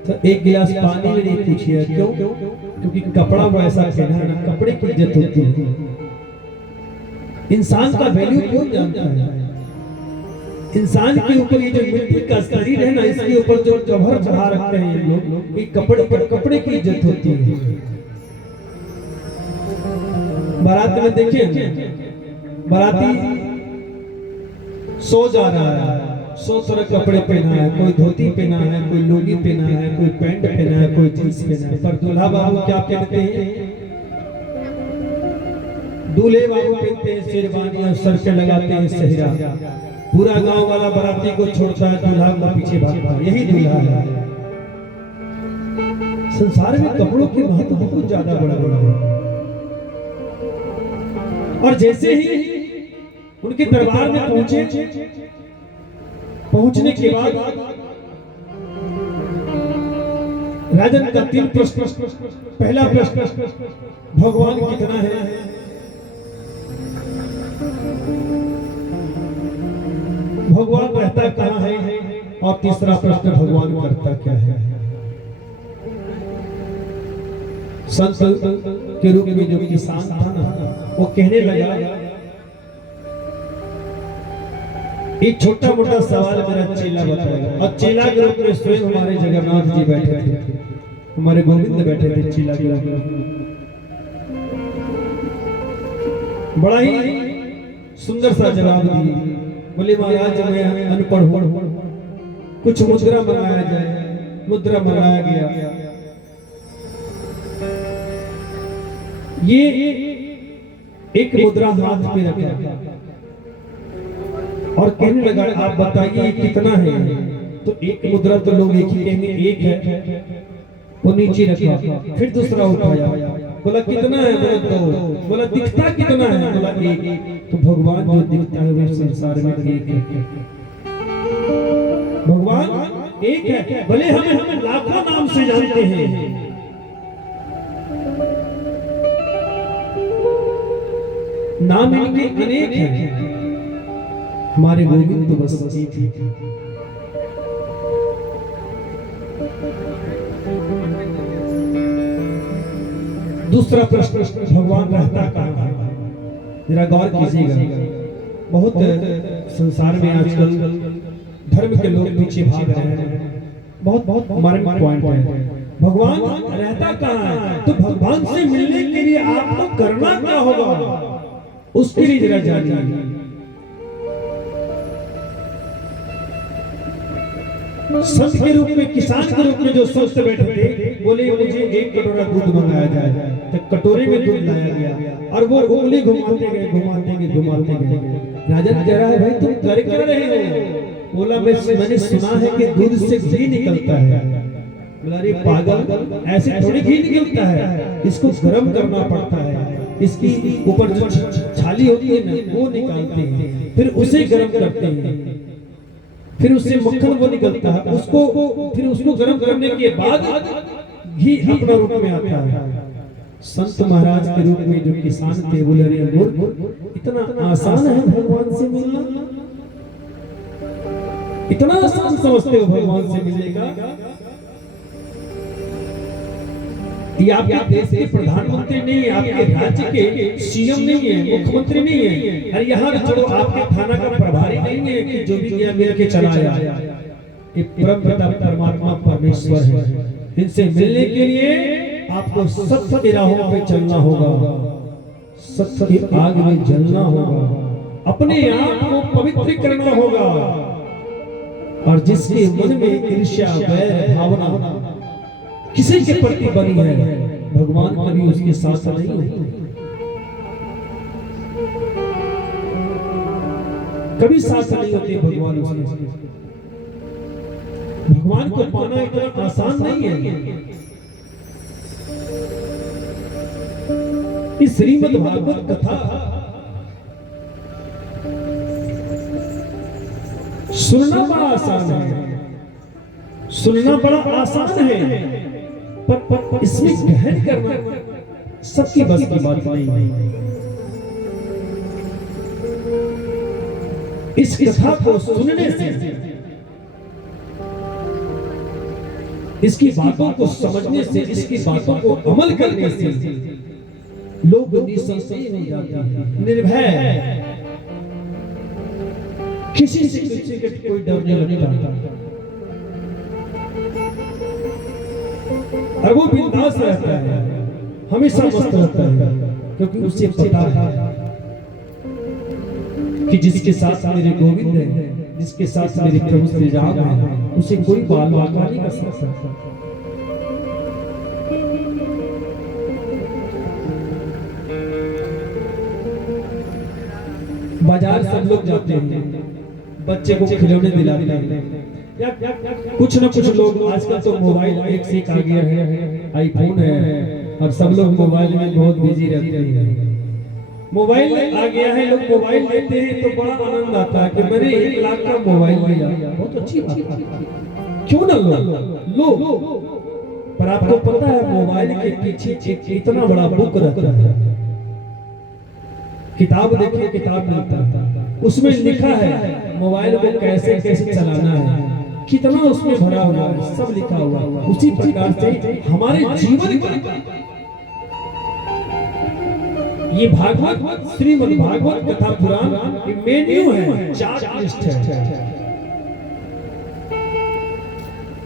तो एक गिलास पानी में नहीं पूछिए, क्यों? क्योंकि कपड़ा वैसा पहना है, कपड़े की इज्जत होती है। इंसान का वैल्यू कौन जानता है? इंसान के ऊपर ये जो मिट्टी का शरीर है ना, इसके ऊपर जो कवर चढ़ा रखते हैं ये लोग, ये कपड़े की इज्जत होती है। बारात में देखिए, बाराती सो जा रहा है, 100 तरह कपड़े पहना है, कोई धोती पहना है, कोई लुंगी पहना है, कोई पैंट पहना है, कोई जींस पहना है, पर दूल्हा बाबू क्या पहनते हैं? दूल्हे बाबू पहनते हैं शेरवानी और सर पे लगाते हैं सेहरा, पूरा गांव वाला बाराती को छोड़ता है, दूल्हा को पीछे भागता है, यही दूल्हा है। संसार में कपड़ों के महत्व बहुत ज्यादा बड़ा है। और जैसे ही उनके दरबार में पहुंचने के बाद राजन का 3 प्रश्न। पहला प्रश्न, भगवान कितना है? भगवान रहता कहाँ है? और तीसरा प्रश्न, भगवान करता क्या है? संत के रूप में जो किसान था ना, वो कहने लगा, एक छोटा मोटा सवाल मेरा चेला बताएगा। और चेला के रूप में स्वयं हमारे जगन्नाथ जी बैठे थे, हमारे गोविंद बैठे थे चेला के रूप में। बड़ा ही सुंदर सा जवाब दिए। बोले महाराज मैं अनपढ़ हूं, कुछ मुद्रा मंगाया जाए। मुद्रा मंगाया गया। ये एक मुद्रा हाथ पे रखा और कहने लगा आप बताइए कितना है? तो एक मुद्रा तो लोग एक ही कहेंगे एक है, वो नीचे रखा। फिर दूसरा उठाया, बोला कितना है? बोला 2। बोला दिखता कितना है? बोला 1। तो भगवान जो दिखता है वो संसार में एक है। भगवान एक है, भले हमें लाखों नाम से जानते हैं, नाम इनके अनेक हैं, हमारे गोविंद तो बस एक ही। दूसरा प्रश्न, भगवान रहता कहाँ है? जरा गौर कीजिएगा। बहुत संसार में आजकल धर्म के लोग पीछे भाग रहे हैं। बहुत हमारे पॉइंट है। भगवान रहता कहाँ है? तो भगवान से मिलने के लिए आपको करना क्या होगा, उसके लिए जरा जानिए। संत के रूप में, किसान के रूप में जो सोचते बैठे थे, बोले मुझे 1 कटोरा दूध मंगाया जाए। तो कटोरे में दूध लाया गया और वो उंगली घुमाते गए। राजन कह रहा है भाई तुम कर क्या रहे हो? बोला मैंने सुना है कि दूध से घी निकलता है। बोला अरे पागल, ऐसे थोड़ी घी निकलता है, इसको गर्म करना पड़ता है। इसकी ऊपर जो छाली होती है ना, वो निकालते हैं, फिर उसे गर्म करते हैं, फिर उससे मक्खन वो निकलता है, फिर उसको गर्म करने के बाद घी अपना रूप में आता है। संत महाराज के रूप में जो किसान थे, बोले अरे मूर्ख, इतना आसान है भगवान से मिलना? इतना आसान समझते हो भगवान से मिलने का? ये आपके देश के प्रधानमंत्री नहीं है, आपके राज्य के सीएम नहीं है, मुख्यमंत्री नहीं है, अरे यहाँ छोड़ो आपके थाना का प्रभारी नहीं है कि जो भी किया मिल के चलाया। ये परमपिता परमात्मा परमेश्वर है। इनसे मिलने के लिए आपको सत्य के राहों पे चलना होगा, सत्य की आग में जलना होगा, अपने आप को पवित्र करना होगा। और जिसके मन में ईर्ष्या, वैर भावना किसी के प्रति बनी है, भगवान कभी उसके साथ नहीं होते, कभी साथ नहीं होते भगवान उसके। भगवान को पाना इतना आसान नहीं है। इस श्रीमद् भागवत कथा सुनना बड़ा आसान है, सुनना बड़ा आसान है, पर इसमें गहन करना सबकी बस की बात नहीं है। इस कथा को सुनने से, इसकी बातों को समझने से, इसकी बातों को अमल करने से लोग निसंशय हो जाते हैं, निर्भय, किसी से कोई डर नहीं लगता, और वो बिंदास रहता है, हमेशा मस्त रहता है, क्योंकि उसे पता है कि जिसके साथ मेरे गोविंद है, जिसके साथ मेरे प्रभु श्री राम है, उसे कोई बाल वाका नहीं कर सकता। बाजार सब लोग जाते हैं, बच्चे को खिलौने दिलाते हैं, या कुछ न कुछ लोग, आजकल तो मोबाइल एक से एक आ गया है, आईफोन है, अब सब लोग मोबाइल में बहुत बिजी रहते हैं। मोबाइल आ गया है, लोग मोबाइल लेते हैं तो बड़ा आनंद आता है कि मैंने 1 लाख का मोबाइल लिया, बहुत अच्छी बात है, क्यों ना लो। पर आपको पता है मोबाइल के पीछे एक इतना बड़ा बुक रहता है, किताब देखिए, किताब मिलता है, उसमें लिखा है मोबाइल को कैसे कैसे चलाना है, कितना उसमें भरा हुआ है, सब लिखा हुआ है। उसी प्रकार से हमारे जीवन का ये भागवत, श्रीमद् भागवत कथा पुराण मेन्यू है, चार्ट लिस्ट है,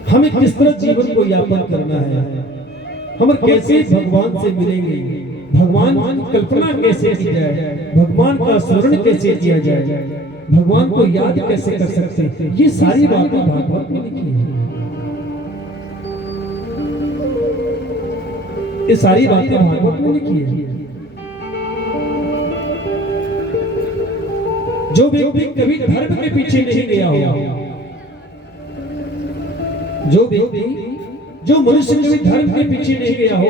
हमें किस तरह जीवन को यापन करना है, हम कैसे भगवान से मिलेंगे, भगवान की कल्पना कैसे की जाए, भगवान का स्मरण कैसे किया जाए, भगवान को याद कैसे कर सकते हैं, ये सारी बातें भागवत में लिखी है। ये सारी बातें भागवत में लिखी है। जो व्यक्ति कभी धर्म के पीछे नहीं गया हो, जो मनुष्य कभी धर्म के पीछे नहीं गया हो,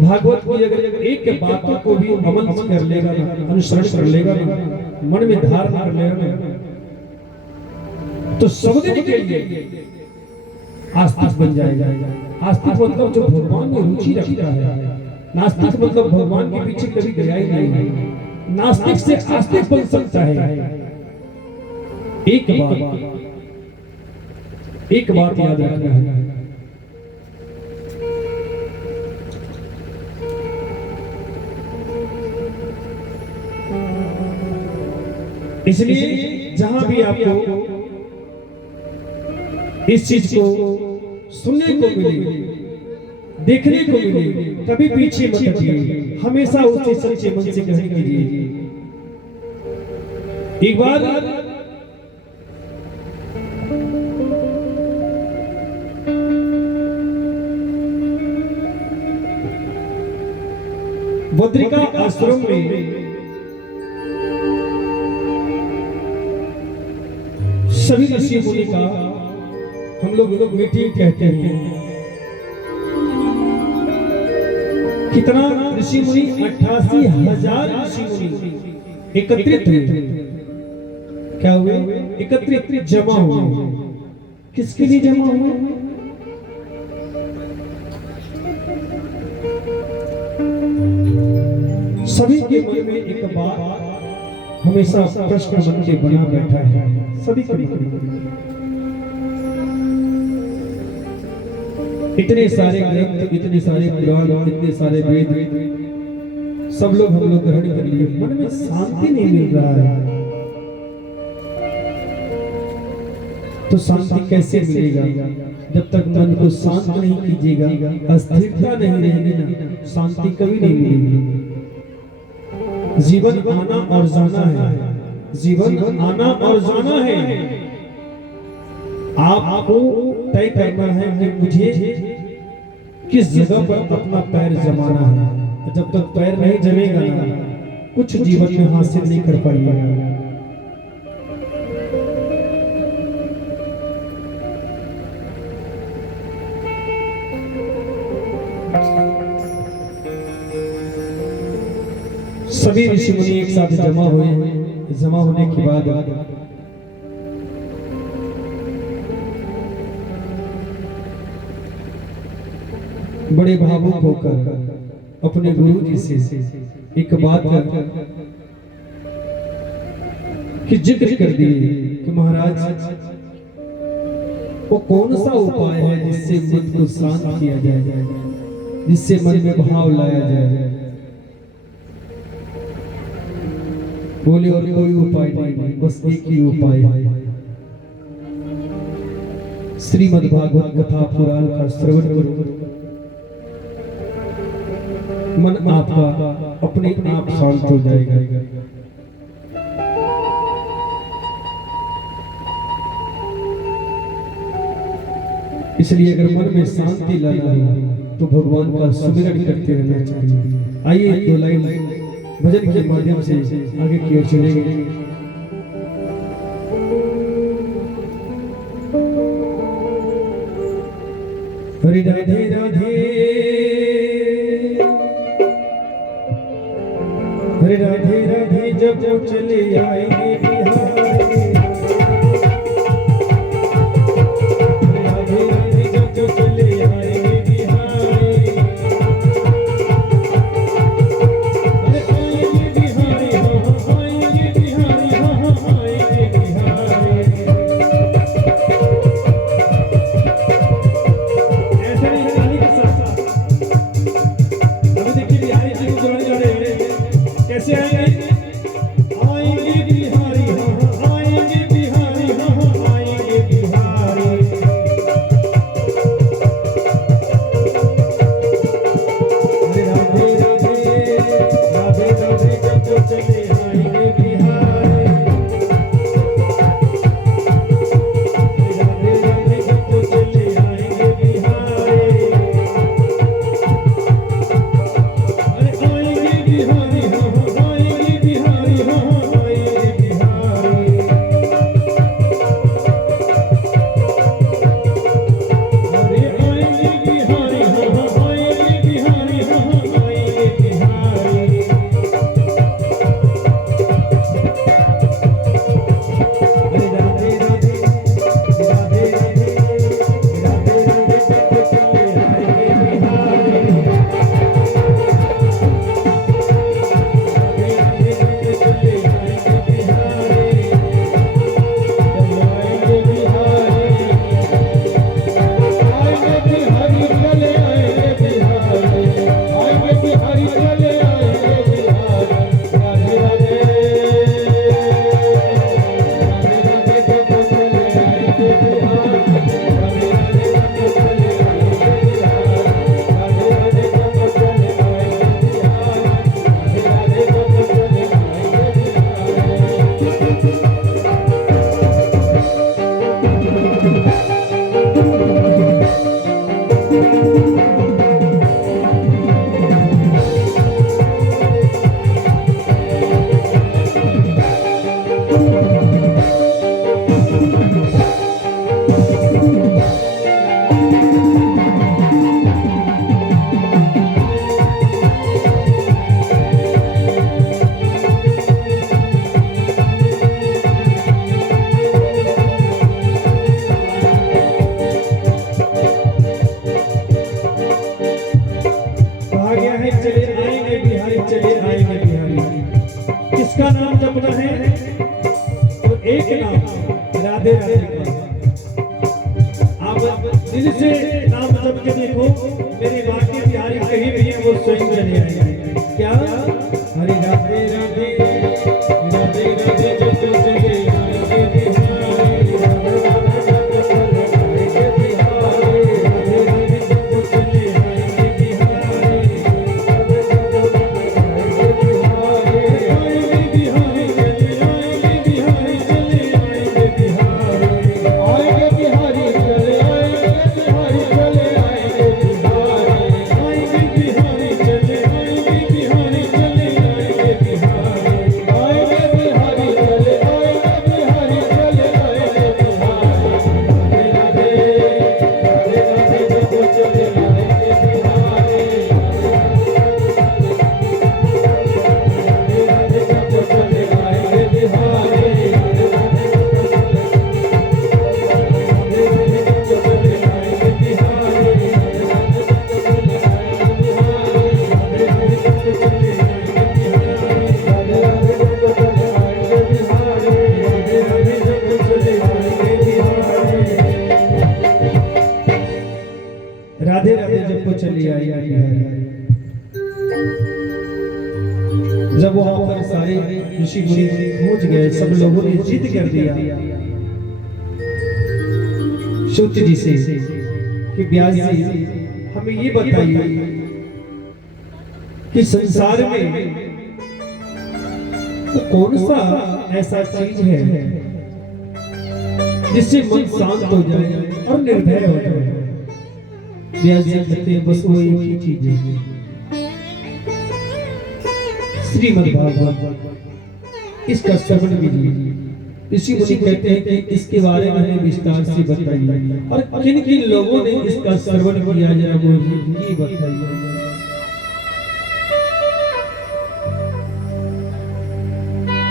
भागवत की अगर एक बातों को भी अमल कर लेगा, अनुसरण कर लेगा, मन में धारण कर लेगा, तो सब दिन के लिए आस्तिक बन जाएगा। आस्तिक मतलब जो भगवान में रुचि रखता है, नास्तिक मतलब भगवान के पीछे कभी गया ही नहीं। नास्तिक से आस्तिक बन सकता है। एक बात याद रखना है, इसलिए जहां भी आपको इस चीज को सुनने को मिले, देखने को मिले, कभी पीछे मत हटिए, हमेशा उसे सच्चे मन से ग्रहण कीजिए। एक बार बद्रिका आश्रम में सभी ऋषि मुनि का हम लोग मीटिंग कहते हैं। कितना ऋषि मुनि, 88,000 ऋषि मुनि एकत्रित हुए। क्या हुए? एकत्रित, जमा हुए। किसके लिए जमा हुए? सभी के मन में एक बात हमेशा प्रश्न मन के बना बैठा है, सभी के मन में। इतने सारे ग्रंथ, इतने सारे पुराण, इतने सारे वेद, सब लोग हम लोग ग्रहण कर लिए, मन में शांति नहीं मिल रहा है। तो शांति कैसे मिलेगा? जब तक मन को शांत नहीं कीजिएगा, अस्थिरता नहीं रहेगी ना, शांति कभी नहीं मिलेगी। जीवन आना और जाना है, जीवन आना और जाना है। आपको तय करना है कि मुझे किस जगह पर अपना पैर जमाना है। जब तक पैर नहीं जमेगा ना, कुछ जीवन में हासिल नहीं कर पाएगा। सभी ऋषि मुनि एक साथ जमा हुए। जमा होने के बाद बड़े भावुक होकर अपने गुरु जी से एक बात की जिक्र कर दिए कि महाराज, वो कौन सा उपाय है जिससे मन को शांत किया जाए, जिससे मन में भाव लाया जाए? बोले और कोई उपाय नहीं, बस एक ही उपाय है, श्रीमद् भागवत कथा पुराण का श्रवण करो। मन आपका अपने आप शांत हो जाएगा। इसलिए अगर मन में शांति लाना हो तो भगवान का सुमिरन करते रहना चाहिए। आइए 2 लाइन भजन के माध्यम से आगे की ओर चलेंगे। हरे राधे राधे, हरे राधे राधे, जब चले आएंगे बिहारी। हरे राधे राधे, जब चले आएंगे बिहारी। अरे आएंगे बिहारी, हाँ आएंगे बिहारी, हाँ आएंगे बिहारी। ऐसे नहीं गाली के साथ अभी देखिए बिहारी जी को जोड़े जोड़े कैसे आएंगे? आएंगे बिहारी, हाँ आएंगे बिहारी, हाँ आएंगे बिहारी। अरे राधे राधे, राधे राधे, जब चले आएंगे बिहारी। राधे राधे, जब चले आएंगे बिहारी। अरे आएंगे बिहारी, हाँ आएंगे बिहारी, हाँ आएंगे बिहारी। अरे आएंगे बिहारी, हाँ आएंगे बिहारी, हाँ आएंगे बिहारी। अरे राधे राधे, राधे राधे, राधे राधे, जब चले आएंगे बिहारी। राधे राधे, जब चले आएंगे बिहारी। चले आएंगे बिहारी, आएंगे बिहारी, चले आएंगे बिहारी। आएंगे बिहारी, चले आएंगे बिहारी। राधे राधे, राधे राधे, जब चले आएंगे बिहारी। राधे राधे, जब चले आएंगे बिहारी। राधे राधे, जब चले आएंगे बिहारी। राधे राधे, जब चले आएंगे बिहारी। कहा गया है चले आएंगे बिहारी, चले आएंगे बिहारी। किसका नाम जपना है? तो एक नाम राधे राधे का। आप दिल से नाम जप के देखो, मेरे बाकी बिहारी कहीं भी है वो स्वयं चले आएंगे। क्या? हरे राधे राधे, राधे राधे, जब चले आएंगे बिहारी। राधे राधे, जब चले आएंगे बिहारी। राधे राधे, जब चले आएंगे बिहारी। राधे राधे, जब आएंगे बिहारी। आएंगे बिहारी, चले आएंगे बिहारी, चले आएंगे बिहारी। आएंगे बिहारी, चले आएंगे बिहारी, चले आएंगे बिहारी। आएंगे बिहारी, चले आएंगे बिहारी, चले आएंगे बिहारी। आएंगे बिहारी, चले आएंगे बिहारी, चले आएंगे बिहारी। राधे राधे, राधे राधे, जब चले आएंगे बिहारी। राधे राधे, जब चले आएंगे बिहारी। राधे राधे, जब चले आएंगे बिहारी। राधे राधे, जब चले आएंगे बिहारी। राधे राधे, जब चले आएंगे बिहारी। राधे राधे, जब चले आएंगे बिहारी। राधे राधे, जब चले आएंगे बिहारी। जब वहां पर सारे ऋषि मुनि पहुंच गए, सब लोगों ने जिद कर दिया सूत जी से कि व्यास जी हमें ये बताइए कि संसार में वो कौन सा ऐसा चीज है जिससे मन शांत हो जाए और निर्भय हो जाए। व्यास जी कहते हैं बस वो एक ही चीज है, श्रीमद् भागवत इसका श्रवण कीजिए। ऋषि मुनि कहते हैं कि इसके बारे में हमें विस्तार से बताइए और किन किन लोगों ने इसका श्रवण किया, जरा मुझे ये बताइए।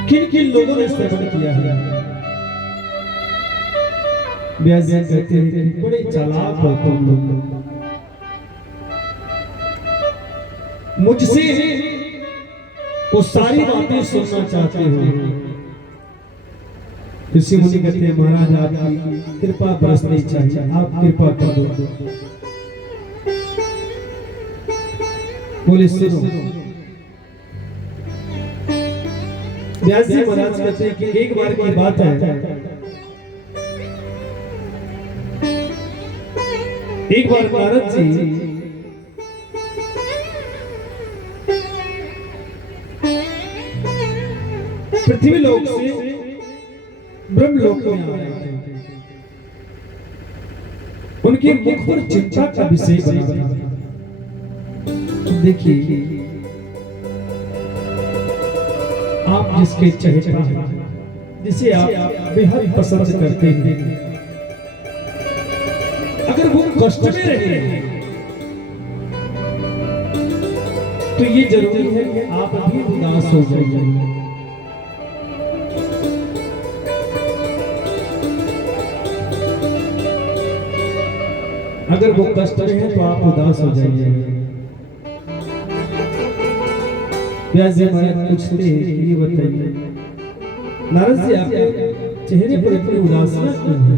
किन किन लोगों ने श्रवण किया है? व्यास जी कहते हैं कि बड़े चालाक हो तुम लोग, मुझसे वो सारी बातें सुनना चाहते हो। ऋषि मुनि कहते हैं महाराज आपकी कृपा बरसनी चाहिए, आप कृपा कर दो। बोले सुनो। व्यास जी महाराज कहते हैं कि एक बार की बात है, एक बार नारद जी पृथ्वी लोक से ब्रह्मलोक में आ रहे थे। उनके मुख पर चिंता का विषय बना था। देखिए, आप जिसके चहेता हैं, जिसे आप बेहद पसंद करते हैं, अगर वो कष्ट में रहे तो ये जरूरी है कि आप भी उदास हो जाइए। अगर वो कष्ट में है तो आप उदास हो जाइए। व्यास जी महाराज पूछते हैं कि ये बताइए नारद जी आपके चेहरे पर इतनी उदासी क्यों है?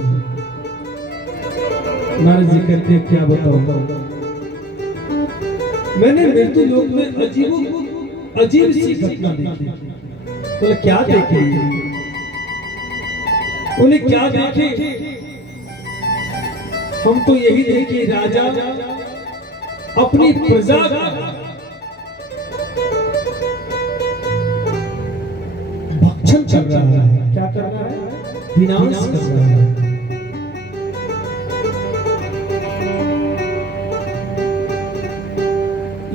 नारद जी कहते हैं क्या बताऊं, मैंने मृत्यु लोक में अजीब सी घटना देखी। बोले क्या देखी? बोले क्या देखे? हम तो यही देखे राजा अपनी प्रजा का भक्षण कर रहा है। क्या कर रहा है? विनाश कर रहा है।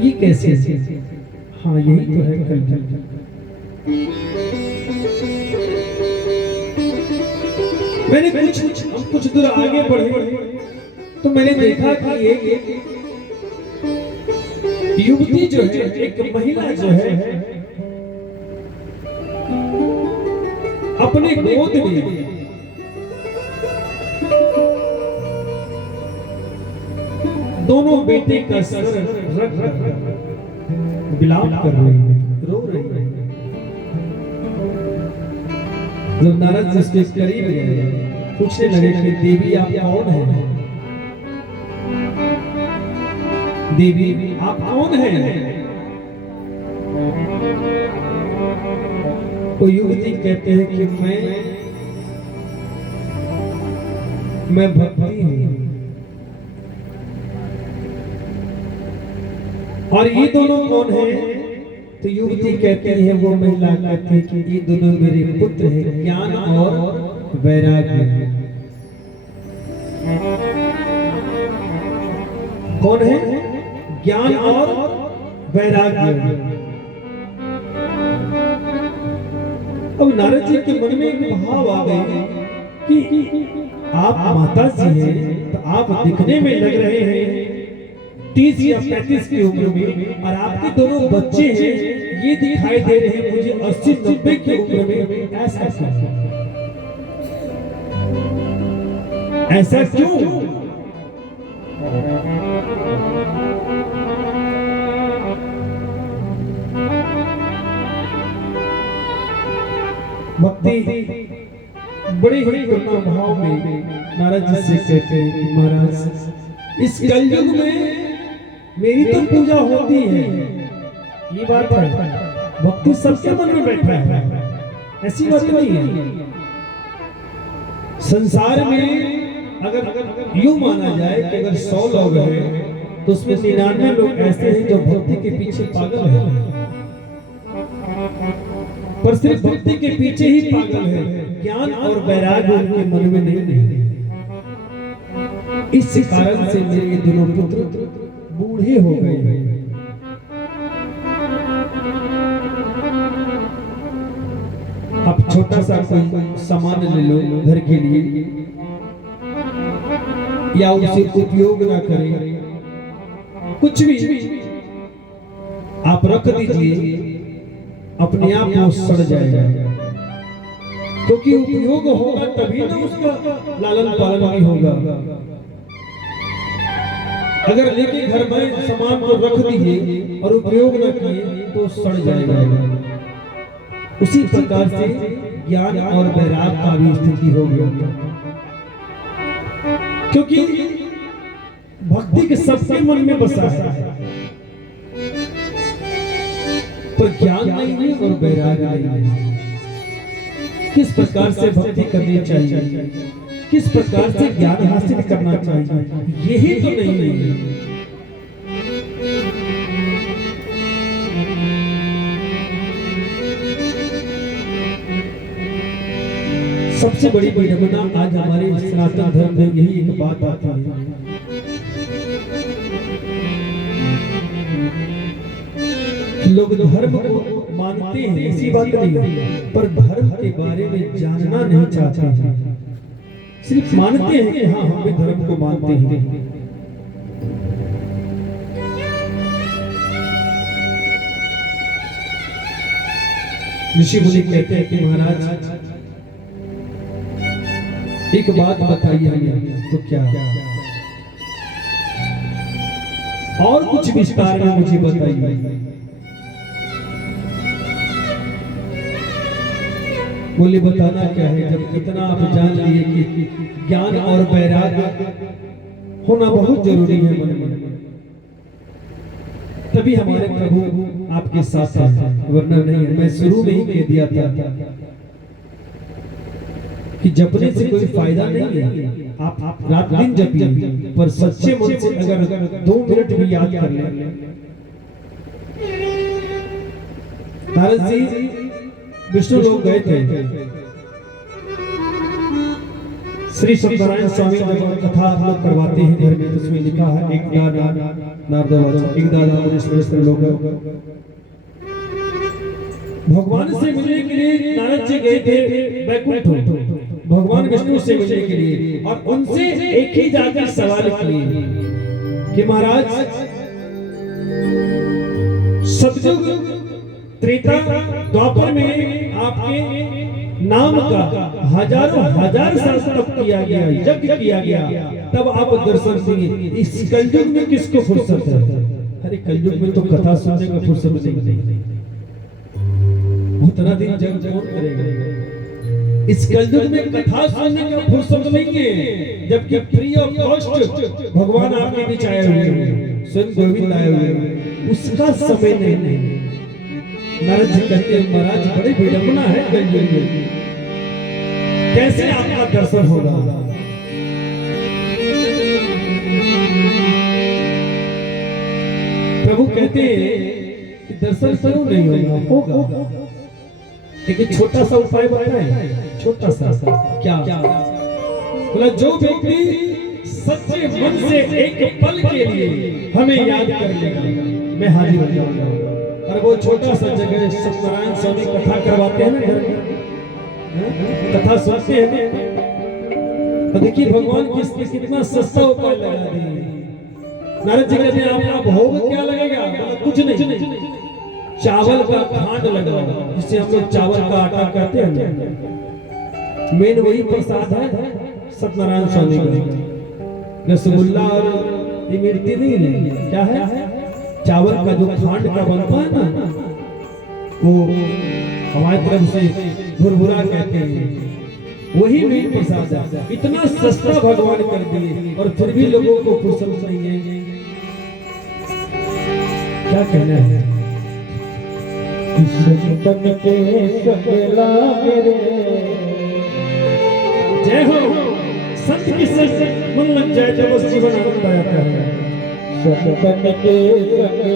ये कैसे? हाँ यही तो है कलयुग। मैंने कुछ दूर आगे बढ़े तो मैंने देखा कि एक युवती जो है, एक महिला जो है, अपने गोद में दोनों बेटे का सर रख विलाप कर रही है, रो रही है। जब नारद जी उसके करीब गए, पूछने लगे कि देवी आप कौन है? देवी आप कौन हैं? वो युवती कहते हैं कि मैं भक्ति हूं। और ये दोनों कौन हैं? तो युवती कहती है, वो महिला कहती है कि ये दोनों मेरे पुत्र हैं, ज्ञान और वैराग्य। कौन है? ज्ञान और वैराग्य। अब नारद जी के मन में एक भाव आ गए कि आप माता जी हैं, तो आप दिखने में लग रहे हैं 30 या 35 की उम्र में, और आपके दोनों बच्चे हैं ये दिखाई दे रहे हैं मुझे 80-90 की उम्र में। ऐसा क्यों? भक्ति बड़ी ही करुणा भाव में नारद जी से कहते हैं, महाराज इस कलयुग में मेरी तो पूजा होती है, ये बात है, भक्ति सबके मन में बैठा है, ऐसी बात नहीं है। संसार में अगर यूं माना जाए कि अगर 100 लोग हैं तो उसमें 99 लोग ऐसे हैं जो भक्ति के पीछे पागल हैं, पर सिर्फ भक्ति के पीछे ही पागल है, ज्ञान और वैराग्य उनके मन में नहीं है। इस कारण से मेरे दोनों पुत्र बूढ़े हो गए हैं। छोटा सा कोई सामान ले लो घर के लिए, या उसे उपयोग ना करें, कुछ भी आप रख दीजिए, अपने आप वो सड़ जाएगा। क्योंकि उपयोग होगा तभी ना उसका लालन पालन भी होगा। अगर लेके घर में सामान को रख दिए और उपयोग न किए तो सड़ जाएगा। उसी प्रकार से ज्ञान और वैराग का भी स्थिति हो गया। क्योंकि भक्ति के सबके मन में बसा है, पर ज्ञान नहीं है और वैराग नहीं है। किस प्रकार से भक्ति करनी चाहिए, किस प्रकार से ज्ञान हासिल करना चाहिए, यही तो नहीं है। सबसे बड़ी विडंबना आज हमारे सनातन धर्म में यही एक बात आती है, लोग धर्म को मानते हैं, ऐसी बात नहीं है, पर धर्म के बारे में जानना नहीं चाहते हैं। सिर्फ मानते हैं कि हाँ हम भी धर्म को मानते हैं। ऋषि मुनि कहते हैं कि महाराज एक बात बताइए हमें, तो क्या और कुछ विस्तार में मुझे बताइए। बोले बताना क्या है, जब इतना आप जान लिए कि ज्ञान और वैराग होना बहुत जरूरी है मन में, तभी हमारे प्रभु आपके साथ हैं, वरना नहीं है। मैं शुरू में ही कह दिया था कि जपने से कोई फायदा नहीं है। आप रात दिन जपिए, पर सच्चे मन से अगर 2 मिनट भी याद कर लें। नारद जी विष्णु लोग गए थे, श्री सत्यनारायण स्वामी जब कथा आप लोग करवाते हैं घर में, तो उसमें लिखा है एक दादा नारद एक दादा लोग भगवान से मिलने के लिए नारद जी गए थे वैकुंठ, भगवान विष्णु से मिलने के लिए, और उनसे एक ही जाकर सवाल किए कि महाराज सतयुग त्रेता द्वापर में आपके नाम का हजारों हजार साल तप किया गया, यज्ञ किया गया, तब आप दर्शन दिए। इस कलयुग में किसको फुर्सत है? अरे कलयुग में तो कथा सुनने का फुर्सत नहीं, उतना दिन जग कौन करेगा? इस कलयुग में कथा सुनने का फुर्सत नहीं है, जबकि फ्री ऑफ कॉस्ट भगवान आपके बीच आए हुए हैं, स्वयं गोविंद आए हुए हैं, उसका समय नहीं। नारद जी कहते हैं महाराज बड़ी विडंबना है कलयुग में, कैसे आपका दर्शन होगा? प्रभु कहते हैं कि दर्शन क्यों नहीं होगा? लेकिन छोटा सा उपाय बताएं, छोटा सा क्या? बोला जो व्यक्ति सच्चे मन से एक पल के लिए हमें याद कर लेगा, मैं हाजिर हो जाऊंगा। और वो छोटा सा जगह सत्यनारायण स्वामी कथा करवाते हैं ना घर में, कथा सुनते हैं, तो देखिए भगवान कितना सस्ता उपाय लगा दिए। नारद जी कहते हैं आपका भोग क्या लगेगा? कुछ नहीं, चावल का खांड लगाओ, जिससे हम लोग चावल का आटा कहते हैं। मेन वही प्रसाद है सत्यनारायण स्वामी का। रसगुल्ला और इमरती नहीं है, क्या है? चावल का जो खांड का बनता है ना, वो हमारी तरफ से भुरभुरा कहते हैं, वही मेन प्रसाद है। इतना सस्ता भगवान कर दिए और फिर भी लोगों को फुर्सत नहीं है। क्या कहना है? जय हो, संत की सच मन लग जाए जब उस जीवन आनंद आता है। सतन के संग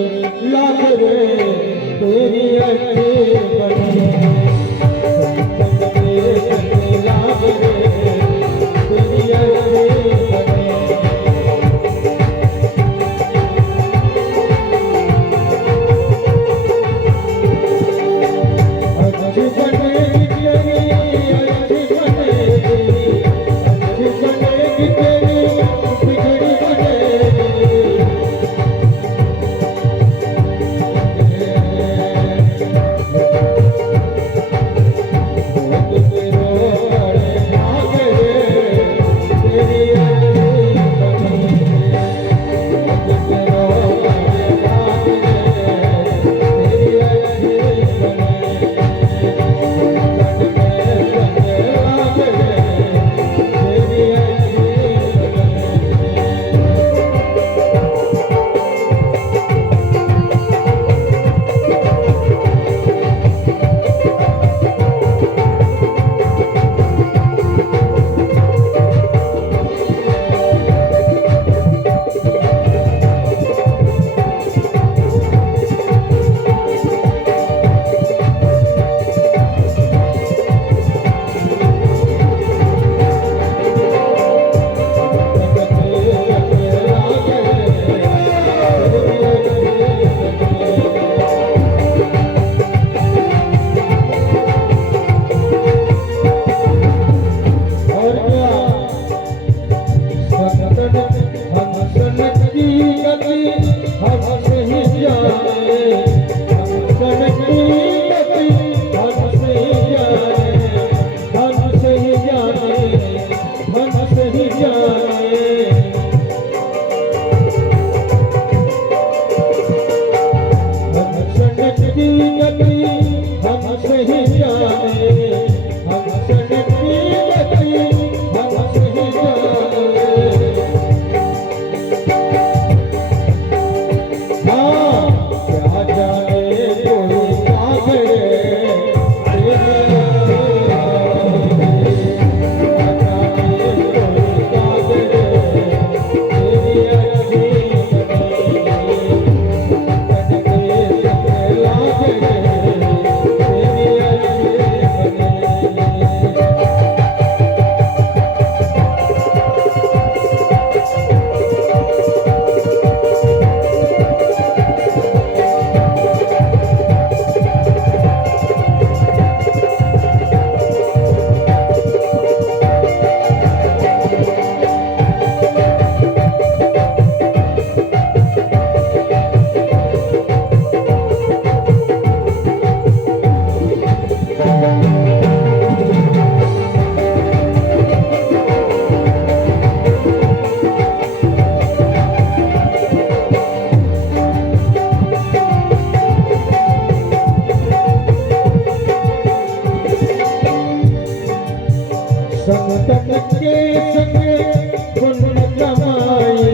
लाग रे तेरी अखे बने, सतन के संग लाग रे तेरी अखे बने। अच्छी बने तेरी गति हमसे ही जाने, हंसन की गति हमसे ही जाने। हाँ क्या जाने कोई क्या करे संतन के संग पुण्य कमाए,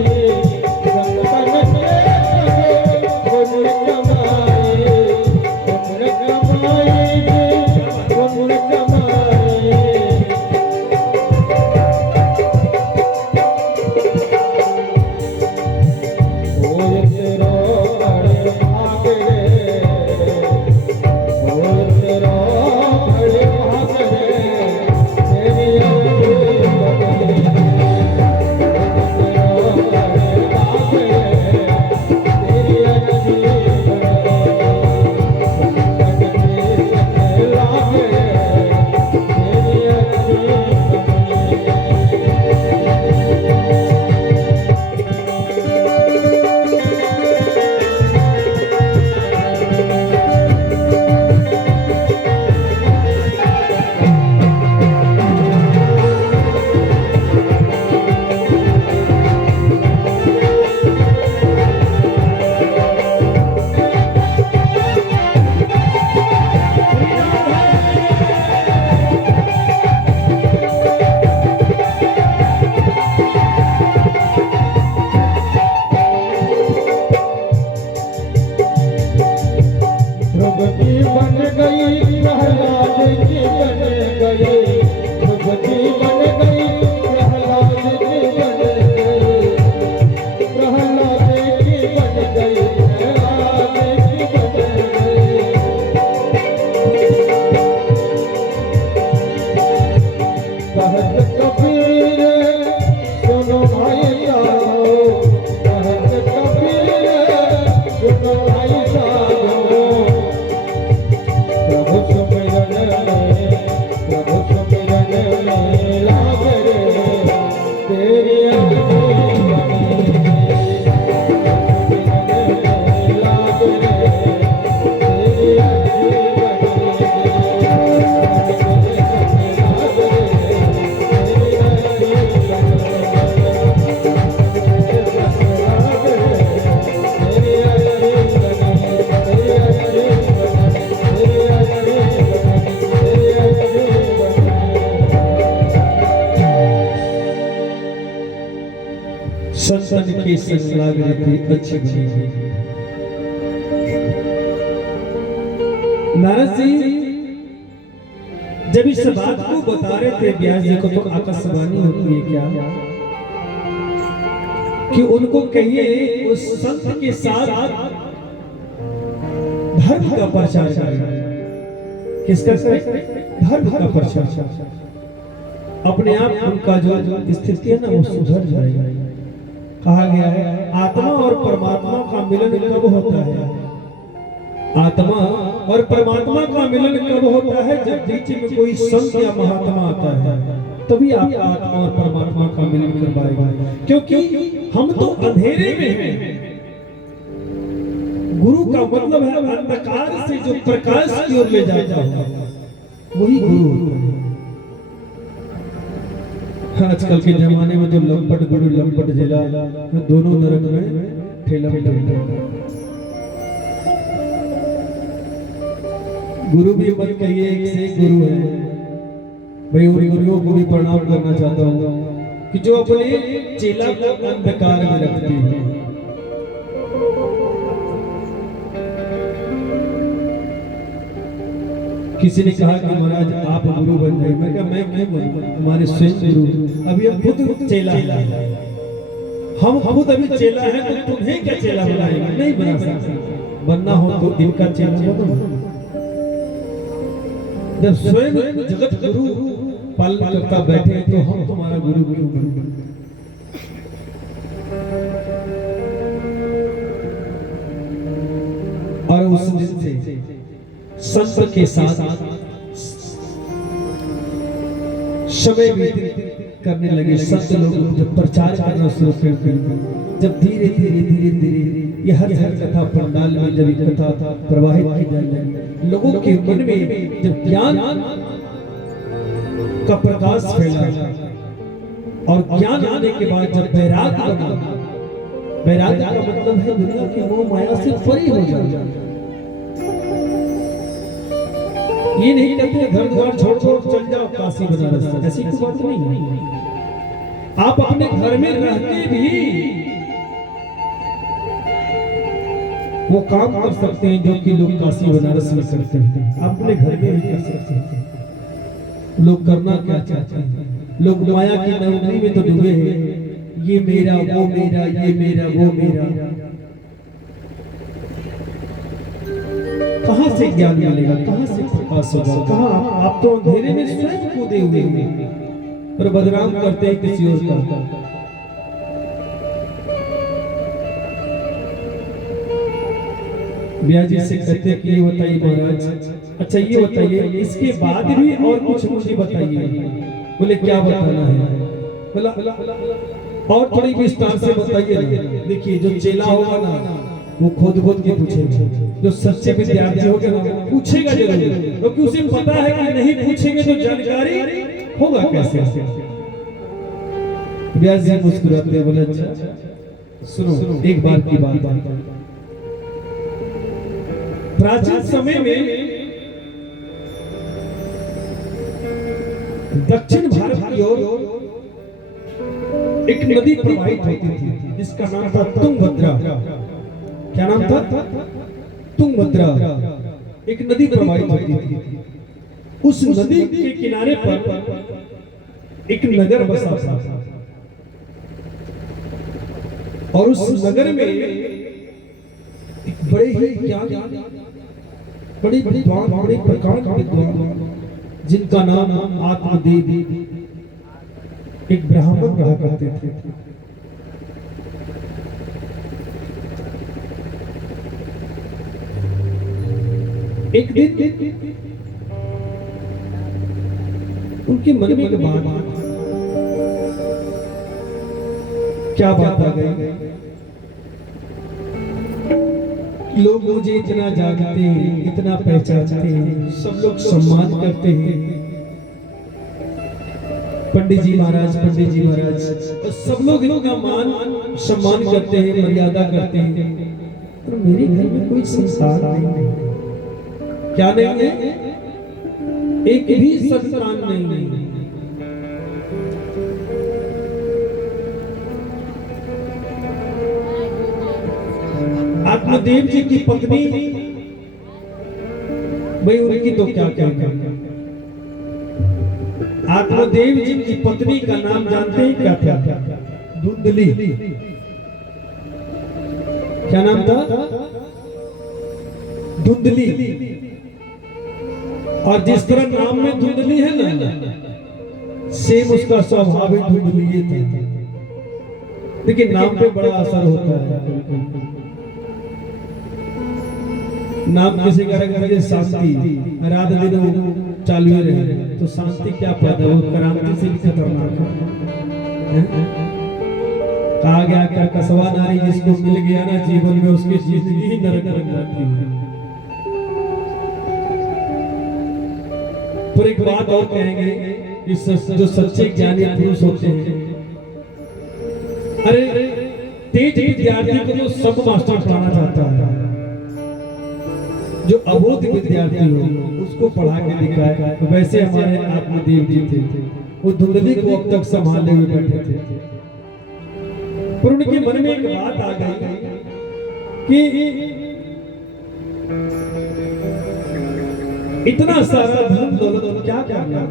संतन के संग पुण्य कमाए, पुण्य कमाए, पुण्य कमाए। कोई तेरो बड़े भाग रे, कोई तेरो बड़े भाग रे, द्रौपदी बन गई प्रहलाद की बन गई, द्रौपदी बन गई प्रहलाद की बन गई, प्रहलाद की बन गई, प्रहलाद की बन गई। कहत कबीर सुनो भाई साधो, कहत कबीर सुनो भाई साधो। प्रभु सुमिरन में लाग रे तेरी अग्नि बनी, सुमिरन में लाग रे तेरी अग्नि संतन के संग लाग रही थी अच्छी बनी। नारद जी जब इस बात को बता रहे थे व्यास जी को, तो आकाशवाणी होती है क्या कि उनको कहिए उस संत के साथ धर्म का प्रचार करें। किसका धर्म का प्रचार। अपने आप उनका जो स्थिति है ना वो सुधर जाएगी। कहा गया है आत्मा और परमात्मा का मिलन कब होता है? आत्मा और परमात्मा का मिलन कब होता है? जब बीच में कोई संत या महात्मा आता है, तभी आप आत्मा और परमात्मा का मिलन कर पाएगा। क्योंकि हम तो अंधेरे में हैं। गुरु का मतलब है अंधकार से जो प्रकाश की ओर ले जाता है, वही गुरु होता है। आजकल के जमाने में जो लंपट गुरु लंपट जिला दोनों नरक में ठेला गुरु भी मत कहिए, एक से एक गुरु है भाई। उन गुरुओं को भी प्रणाम करना चाहता हूँ कि जो अपने चेला को अंधकार में रखते हैं। किसी ने कहा कि महाराज आप गुरु बन गए। मैं कहा मैं बनूं, हमारे स्वयं गुरु। अभी हम खुद चेला हैं, हम खुद अभी चेला हैं, तो तुम्हें क्या चेला बनाएंगे? नहीं बना सकते। बनना हो तो दिल का चेला बनो। जब स्वयं जगत गुरु पालन करता बैठे तो हम तुम्हारा गुरु क्यों बने? और उस दिन से संत के साथ समय व्यतीत करने लगे। संत लोग जब प्रचार करना शुरू कर दिया, जब धीरे धीरे धीरे धीरे ये हर कथा पंडाल में जब कथा प्रवाहित की जाने लगी, लोगों के मन में जब ज्ञान का प्रकाश फैला और ज्ञान आने के बाद जब वैराग्य बना, वैराग्य का मतलब है दुनिया की मोह माया से परे हो जाना। ये नहीं कहते घर द्वार छोड़ छोड़ चल जाओ काशी बनारस, ऐसी कोई बात नहीं है। आप अपने घर में रह के भी वो काम कर सकते हैं जो कि लोग काशी बनारस में करते हैं, आप अपने घर में भी कर सकते हैं। लोग करना क्या चाहते हैं? लोग माया की नगरी में तो डूबे हैं, ये मेरा वो मेरा, ये मेरा वो मेरा। कहां से ज्ञान मिलेगा? कहां से प्रकाश होगा? कहां? आप तो अंधेरे में स्वयं कूदे हुए हैं और बदनाम करते हैं किसी और का। ब्याह जी से कहते कि ये बताइए महाराज, अच्छा ये बताइए इसके बाद भी और कुछ मुझे बताइए। बोले क्या बताना है? बोला और थोड़ी विस्तार से बताइए। देखिए जो चेला होगा ना वो खुद के पूछेगा, जो सच्चे विद्यार्थी होगा ना पूछेगा जरूर, क्योंकि उसे पता है कि नहीं पूछेंगे तो जानकारी होगा कैसे। ब्याह जी मुस्कुराते बोले अच्छा सुनो एक बार की बात। प्राचीन समय में दक्षिण भारत की ओर एक नदी प्रवाहित होती थी जिसका नाम था तुंगभद्रा। क्या नाम था? तुंगभद्रा। एक नदी प्रवाहित होती थी। उस नदी के किनारे पर एक नगर बसा था और उस नगर में एक बड़े ही ज्ञानी, बड़े विद्वान, बड़े प्रकार के विद्वान जिनका नाम आत्मदेव एक ब्राह्मण रहा करते थे। एक दिन उनके मन में एक बात, क्या बात आ गई? लोग मुझे इतना जानते हैं, इतना पहचानते हैं, सब लोग सम्मान करते हैं। पंडित जी महाराज, पंडित जी महाराज, सब लोग इनका मान सम्मान करते हैं, मर्यादा करते हैं, पर मेरे घर में कोई संस्कार नहीं है। क्या नहीं है? एक भी संतान नहीं है। आत्मदेव जी की पत्नी, भाई उनकी तो क्या कहना। आत्मदेव जी की पत्नी का नाम जानते हैं क्या था? धुंधली। क्या नाम था? धुंधली। और जिस तरह नाम में धुंधली है ना, सेम उसका स्वभाव भी धुंधली था। लेकिन नाम पे बड़ा असर होता है। नाम किसी का रखेंगे शांति, रात दिन चालू रहे तो शांति क्या पैदा हो? क्रांति से भी खतरनाक है। कहा गया क्या कसवा नारी जिसको मिल गया ना जीवन में उसकी जिंदगी ही नरक बन जाती है। पर एक बात और कहेंगे कि जो सच्चे ज्ञानी पुरुष होते हैं, अरे तेज विद्यार्थी को जो सब मास्टर पढ़ाना चाहता है, जो अबोध विद्यार्थी हो उसको पढ़ा के दिखाए। तो वैसे हमारे आत्मदेव जी थे, वो धुंधली को अब तक संभाले हुए बैठे थे, पर उनके मन में एक बात आ गई कि इतना सारा धन दौलत क्या करना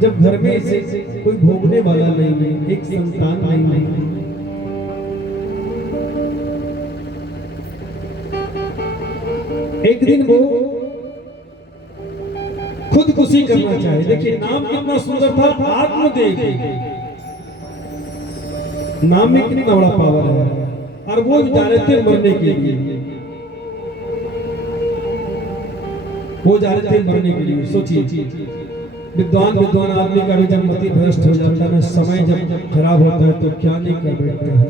जब घर में से कोई भोगने वाला नहीं है, एक संतान नहीं है। एक दिन वो खुदकुशी करना चाहे। देखिए नाम कितना सुंदर था, आत्मदेव। नाम में कितना बड़ा पावर है, और वो जा रहे थे मरने के लिए, वो जा रहे थे मरने के लिए। सोचिए विद्वान आदमी का भी जब मति भ्रष्ट हो जाता है, समय जब खराब होता है तो क्या नहीं कर बैठता है।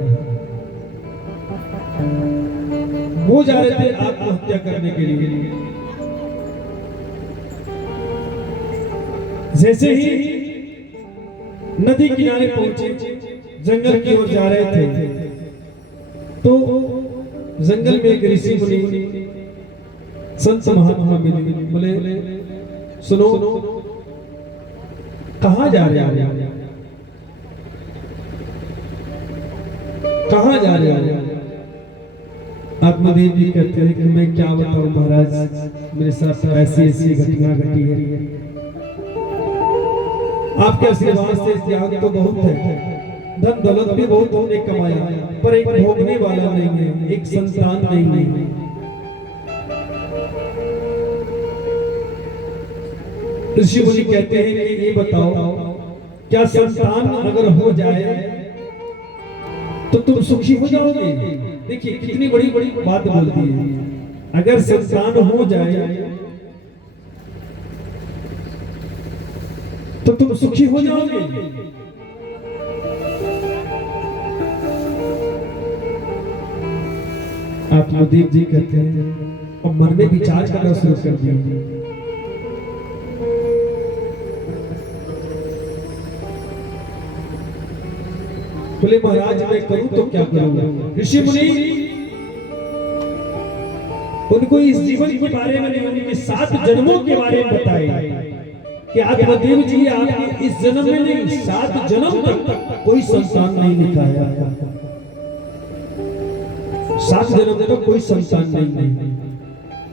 वो जा रहे थे आत्महत्या करने के लिए। जैसे ही नदी किनारे पहुंचे, जंगल की ओर जा रहे थे, तो जंगल में एक ऋषि मुनि संत महात्मा मिले। बोले सुनो, कहां जा रहे हैं, कहां जा रहे हैं? आत्मदेव जी कहते हैं कि मैं क्या बताऊं महाराज, मेरे साथ ऐसी ऐसी घटना घटी है। आपके आशीर्वाद से ज्ञान तो बहुत है, धन दौलत भी बहुत हमने कमाया, पर एक भोगने वाला नहीं है, एक संतान नहीं है। ऋषि मुनि कहते हैं कि ये बताओ, क्या संतान अगर हो जाए तो तुम सुखी हो जाओगे? देखिए कितनी बड़ी बड़ी बात बोलती है। अगर संतान हो जाए तो तुम सुखी हो जाओगे। आत्मदेव जी कहते हैं और मन में विचार करना शुरू कर दिया। बोले महाराज मैं करूं तो क्या करूंगा? ऋषि मुनि उनको इस जीवन के बारे में नहीं, उनके 7 जन्मों के बारे में बताए कि आत्मदेव जी आप इस जन्म में नहीं, 7 जन्म तक कोई संतान नहीं निकाया, 7 जन्म तक कोई संतान नहीं।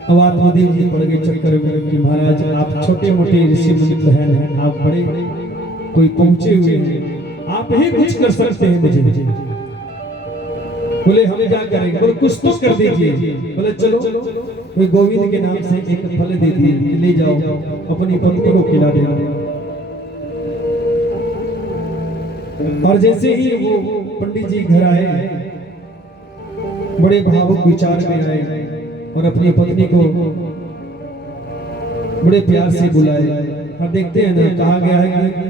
अब आत्मदेव जी पड़ गए चक्कर में कि महाराज आप छोटे मोटे ऋषि मुनि तो हैं, आप बड़े कोई पहुंचे हुए हैं, आप ही कुछ कर सकते हैं मुझे। बोले हम क्या करेंगे? बोले कुछ तो कर दीजिए। बोले चलो कोई गोविंद के नाम से एक फल दे दिए, ले जाओ अपनी पत्नी को खिला देना। और जैसे ही वो पंडित जी घर आए, बड़े भावुक विचार में आए और अपनी पत्नी को बड़े प्यार से बुलाए। और देखते हैं ना, कहा गया है कि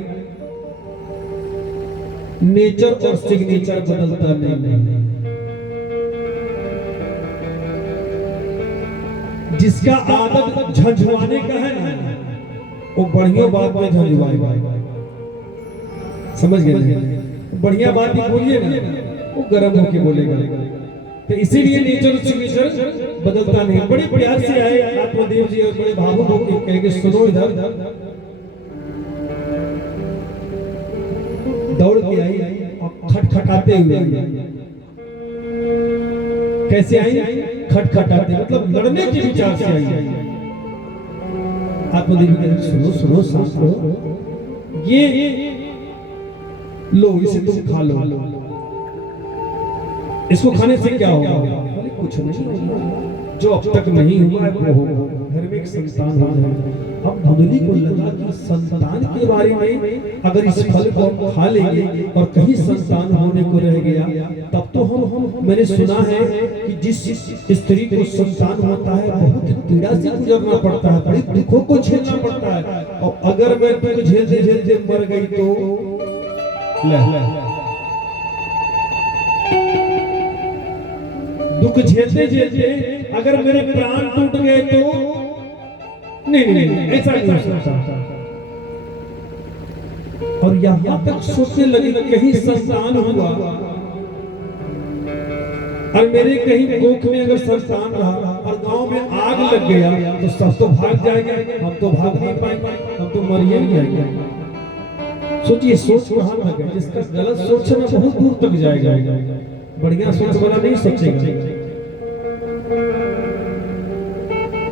नेचर और सिग्नेचर बदलता नहीं। जिसका आदत झंझवाने का है ना, वो बढ़िया बात में झंझवाएगा। समझ गए? बढ़िया बात ही बोलिए ना, वो गर्म होके बोलेगा। तो इसीलिए नेचर और सिग्नेचर बदलता नहीं। बड़े प्यार से आए आत्मदेव जी और बड़े भावुक होकर कहेंगे सुनो इधर। दौड़ के आई और खटखटाते हुए। कैसे आई? खटखटाते, मतलब लड़ने के विचार से आई। आत्मदेव जी सुनो सुनो सुनो, ये लो, इसे तुम खा लो। इसको खाने से क्या होगा? कुछ नहीं, जो अब तक नहीं हुआ वो होगा। घर में एक संतान हो जाए। अब धुंधली को लगा कि संतान के बारे में अगर इस फल को हम खा लेंगे और कहीं संतान होने को रह गया, तब तो हम मैंने सुना है कि जिस स्त्री को संतान होता है बहुत पीड़ा से गुजरना पड़ता है, बड़ी दुखों को झेलना पड़ता है। और अगर मैं दुख झेलते झेलते मर गई तो दुख झेलते झेलते अगर मेरे प्राण टूट गए तो नहीं, ऐसा नहीं हो सकता। और यहां तक सोचने लगी कहीं संतान हुआ और मेरे कहीं कोख में अगर संतान रहा और गांव में आग लग गया तो सब तो भाग जाएंगे, हम तो भाग नहीं पाएंगे, हम तो मरिए नहीं जाएंगे। सोचिए सोच कहाँ तक है, जिसका गलत सोच है ना बहुत दूर तक जाएगा, बढ़िया सोच वाला नहीं सोचेगा।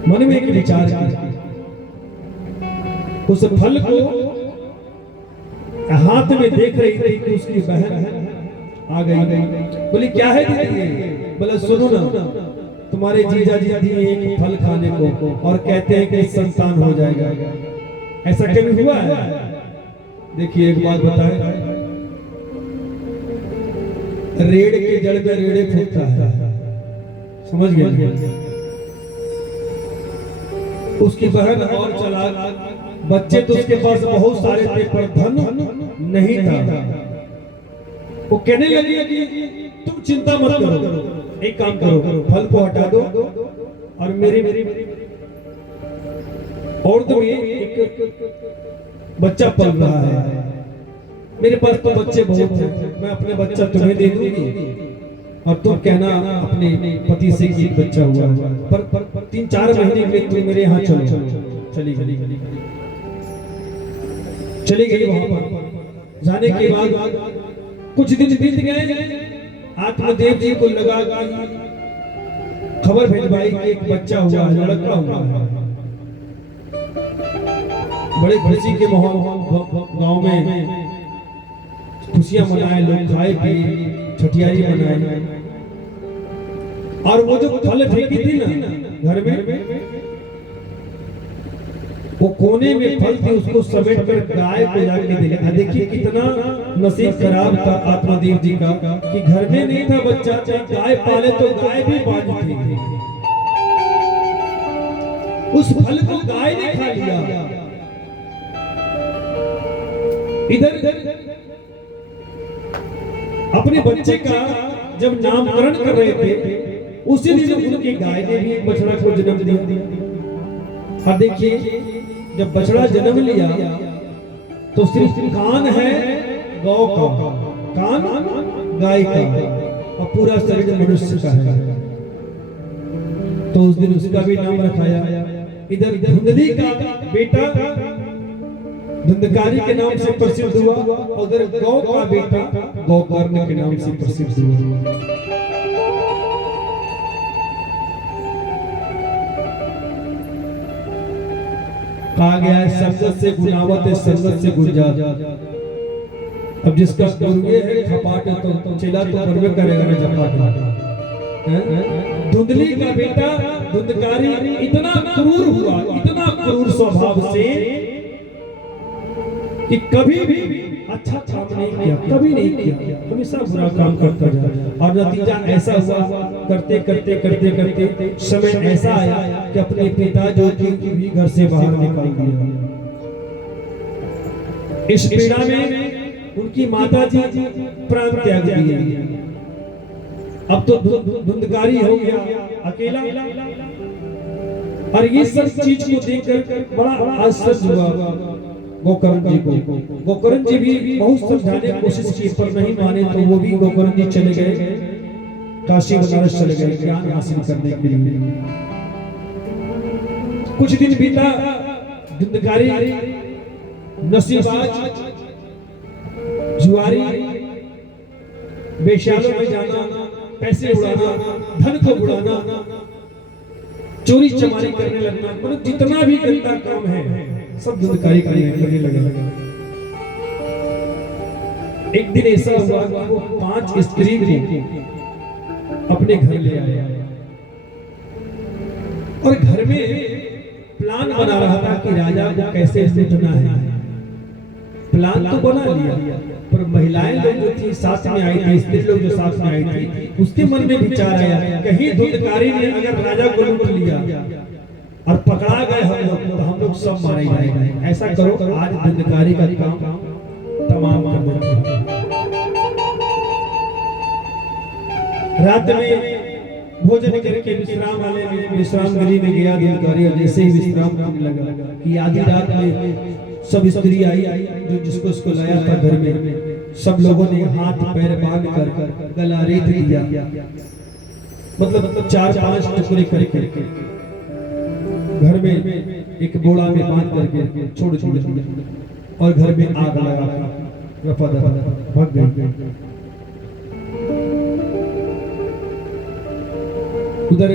मन में एक विचार किया, उस फल को हाथ में देख रही थी कि उसकी बहन आ गई। बोली क्या है दीदी? बोला सुनो ना, तुम्हारे जीजा जी दिए एक फल खाने को और कहते हैं कि संतान हो जाएगा। ऐसा कभी हुआ है? देखिए एक बात बताए, रेड़ के जड़ में रेड़े फूटता है, समझ गए? उसकी बहन और चालाक, बच्चे तो उसके पास बहुत सारे थे पर धन नहीं था। वो कहने लगी कि तुम चिंता मत करो, एक काम करो, फल को हटा दो और मेरी और तो एक बच्चा पल रहा है, मेरे पास तो बच्चे बहुत हैं, मैं अपने बच्चा तुम्हें दे दूंगी और तुम कहना अपने पति से कि बच्चा हुआ है, पर 3-4 महीने के लिए तुम मेरे यहाँ चलो। चली गई वहां पर। जाने के बाद कुछ दिन बीत गए, आत्मदेव जी को लगा खबर भेजवाई कि एक बच्चा हुआ है, लड़का हुआ है। बड़े खुशी के माहौल गांव में खुशियां मनाए, लोग खाए पिए, छठियारी मनाए। और वो जो फल फेंकी थी ना घर में, वो कोने में फल थी, उसको समेट कर गाय को जाके दिया। देखिए कितना नसीब खराब था आत्मदेव जी का कि घर में नहीं था बच्चा, गाय पाले तो गाय भी बाज थी, उस फल को गाय ने खा लिया। इधर अपने बच्चे का जब नामकरण कर रहे थे, उसी दिन उनकी गाय ने भी एक बछड़ा को जन्म दिया। अब देखिए जब बछड़ा जन्म लिया तो सिर्फ कान है गौ का, कान गाय का और पूरा शरीर मनुष्य का है। तो उस दिन उसका भी नाम रखाया। इधर धुंधली का बेटा धुंधकारी के नाम से प्रसिद्ध हुआ, उधर गौ का बेटा गौकर्ण के नाम से प्रसिद्ध हुआ। कहा गया है संगत से गुनावत है, संगत से गुर्जा। अब जिसका गुर्गे है खपाट तो चेला तो करवे करेगा ना जपाट। धुंधली का बेटा धुंधकारी इतना क्रूर हुआ, इतना क्रूर स्वभाव से कि कभी भी अच्छा काम नहीं किया, कभी नहीं किया, हमेशा बुरा काम करता जा। और नतीजा ऐसा हुआ, करते करते करते करते समय ऐसा आया कि अपने पिता जो भी घर से बाहर निकाल दिया। इस पीड़ा में उनकी माता जी प्राण त्याग दिए। अब तो धुंधकारी हो गया अकेला। और ये सब चीज को देखकर बड़ा आश्चर्य हुआ गोकर्ण जी को। गोकर्ण जी भी बहुत समझाने की कोशिश की पर नहीं माने, तो वो भी गोकर्ण जी चले गए काशी बनारस चले गए ज्ञान हासिल करने के लिए। कुछ दिन बीता, धुंधकारी नसीबाज जुआरी बेश्यालों में जाना, पैसे उड़ाना, धन को उड़ाना, चोरी चमारी करने लगना, मतलब जितना भी गंदा काम है सब धुंधकारी करने लगा। एक दिन ऐसा हुआ कि वो 5 स्त्री को अपने घर ले आया और घर में प्लान बना रहा था कि राजा को कैसे लूटना है। प्लान तो बना लिया पर महिलाएं लोग जो थी साथ में आई थी, स्त्री लोग जो साथ में आई थी, उसके मन में विचार आया कहीं धुंधकारी ने अगर राजा को लूट लिया और पकड़ा गए हम लोग तो हम लोग सब मारे जाएंगे। ऐसा करो आज धुंधकारी का काम तमाम कर देते। रात में भोजन करके विश्राम वाले में विश्राम गृह में गया धुंधकारी, और जैसे ही विश्राम करने लगा कि आधी रात में सब स्त्री आई जो जिसको उसको लाया था घर में। सब लोगों ने हाथ पैर बांध कर गला रेत दिया। मतलब 4-5 टुकड़े करके घर में एक बोड़ा में बांध करके छोड़ छोड़ और घर में आग लगा के रफा दफा भाग गए। उधर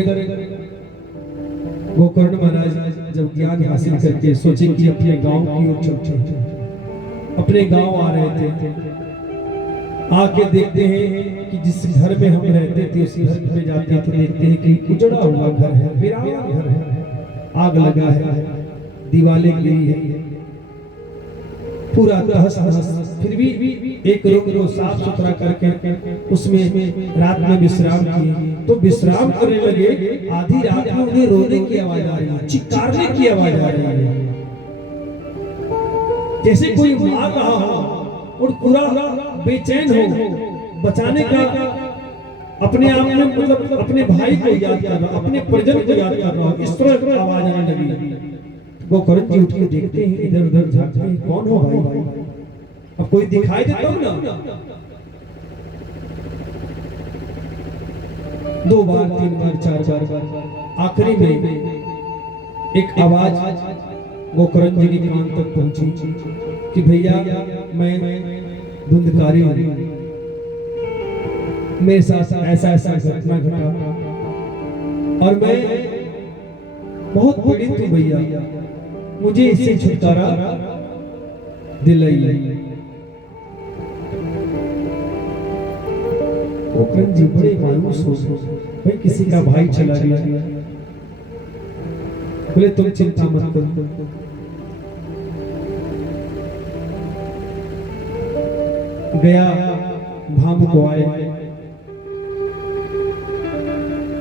गोकर्ण महाराज जब ज्ञान हासिल करके सोचे कि अपने गांव की ओर चलते, अपने गांव आ रहे थे, आके देखते हैं कि जिस घर में हम रहते थे उस घर में जाते थे, देखते हैं कि उजड़ा हुआ घर है, वीरान घर है, आग लगा है, दीवारें गिरी है, पूरा तहस नहस। फिर भी एक रूम को साफ सुथरा करके उसमें रात में विश्राम किए। तो विश्राम करने लगे, आधी रात में उन्हें रोने की आवाज आ रही है, चिल्लाने की आवाज आ रही है, जैसे कोई मार रहा हो और पूरा बेचैन हो, बचाने का अपने आप में मतलब अपने भाई को याद कर रहा, अपने परिजन को याद कर रहा, इस तरह आवाज आने लगी। गोकर्ण जी उठ के देखते हैं, इधर उधर झांकते हैं, कौन हो भाई? अब कोई दिखाई देता हो ना। 2 बार 3 बार 4 बार, आखिरी में एक आवाज गोकर्ण जी के कान तक पहुंची कि भैया मैं धुंधकारी हूं, मेरे साथ ऐसा ऐसा घटना घटा और मैं बहुत पीड़ित हूं भैया, मुझे इससे छुटकारा दिलाइए। गोकर्ण जी बड़े मायूस हो गए, भाई किसी का भाई चला गया। बोले तुम चिंता मत करो, गया धाम को आए,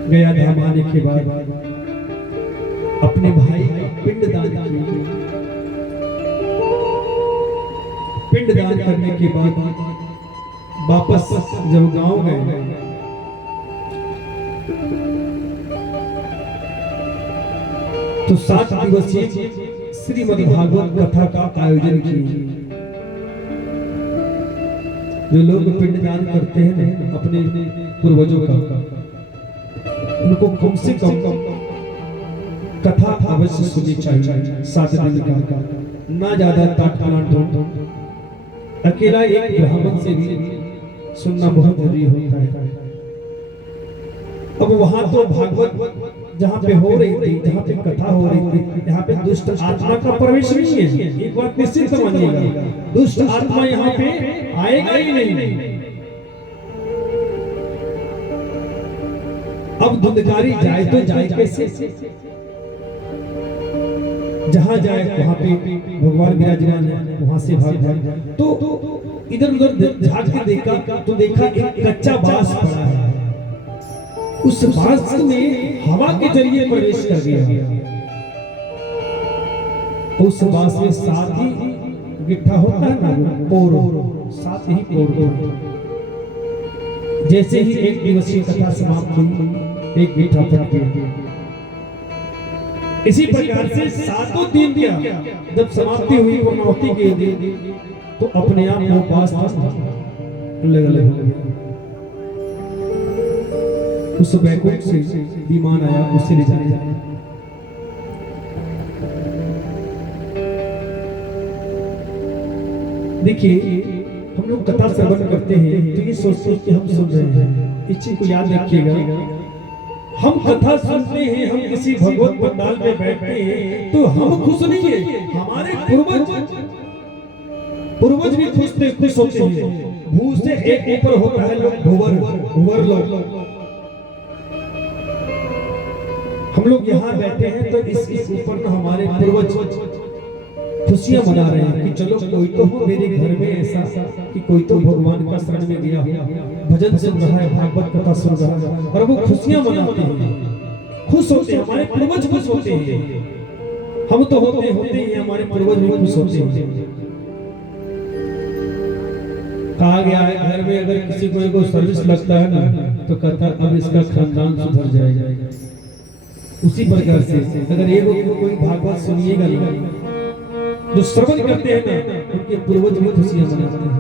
गया धाम आने के बाद अपने भाई का पिंडदान किया। पिंडदान करने के बाद वापस जब गांव गए तो 7 दिवसीय श्रीमद् भागवत कथा का आयोजन किया। जो लोग पिंडदान करते हैं ना अपने पूर्वजों का, उनको कम से कम कथा अवश्य सुननी चाहिए। 7 दिन का ना ज्यादा ताटपलाट हो, अकेला एक ब्राह्मण से भी सुनना बहुत जरूरी होता है। अब वहां तो भागवत जहाँ पे हो रही थी, जहाँ पे कथा हो रही थी, यहाँ पे दुष्ट आत्मा का प्रवेश नहीं है, एक बात निश्चित समझिएगा, दुष्ट आत्मा यहाँ पे आएगा ही नहीं। अब धुंधकारी जाए तो जाए कैसे? जहां जाए वहां पे भगवान विराजमान है, वहां से भाग जाए। तो इधर उधर झांक के देखा तो देखा एक कच्चा बांस पड़ा है, उस बांस में हवा के जरिए प्रवेश कर गया। उस बांस में 7 ही गिट्ठा होता है ना, पोर, 7 ही पोर। जैसे ही 1 दिवसीय कथा समाप्त हुई, एक गिट्ठा फट गया। इसी प्रकार से 7 दिन दिया जब समाप्ति हुई पूर्णाहुति के दिन, तो अपने आप वो बांस अलग अलग हो गया। उस बैकुंठ से विमान आया, उससे ले जाया। देखिए हम लोग कथा श्रवण करते हैं तो ये सोचते हैं कि हम सुन रहे हैं, इस चीज को याद रखिएगा। हम कथा सुनते हैं, हम किसी भगवत पंडाल में बैठते हैं तो हम खुश नहीं है, हमारे पूर्वज भी खुश होते हैं। भू से एक ऊपर होता है लोग भुवर लोग। हम लोग यहाँ बैठे हैं तो इसके ऊपर ना हमारे पूर्वज खुशियां मना रहे हैं कि चलो कोई तो हो मेरे घर में ऐसा कि कोई तो भगवान का शरण में गया, भजन सुन रहा है, भागवत कथा सुन रहा है, और वो खुशियां मनाते हैं, खुश होते हैं, हमारे पूर्वज खुश होते हैं। हम तो होते हैं, हमारे पूर्वज भी खुश होते हैं। कहा गया है घर में अगर किसी को सर्विस लगता है ना तो कहता अब इसका खानदान सुधर जाएगा। उसी प्रकार से अगर ये कोई भागवत सुनिएगा जो श्रवण करते हैं ना, उनके पूर्वज भी खुशियां मनाते हैं।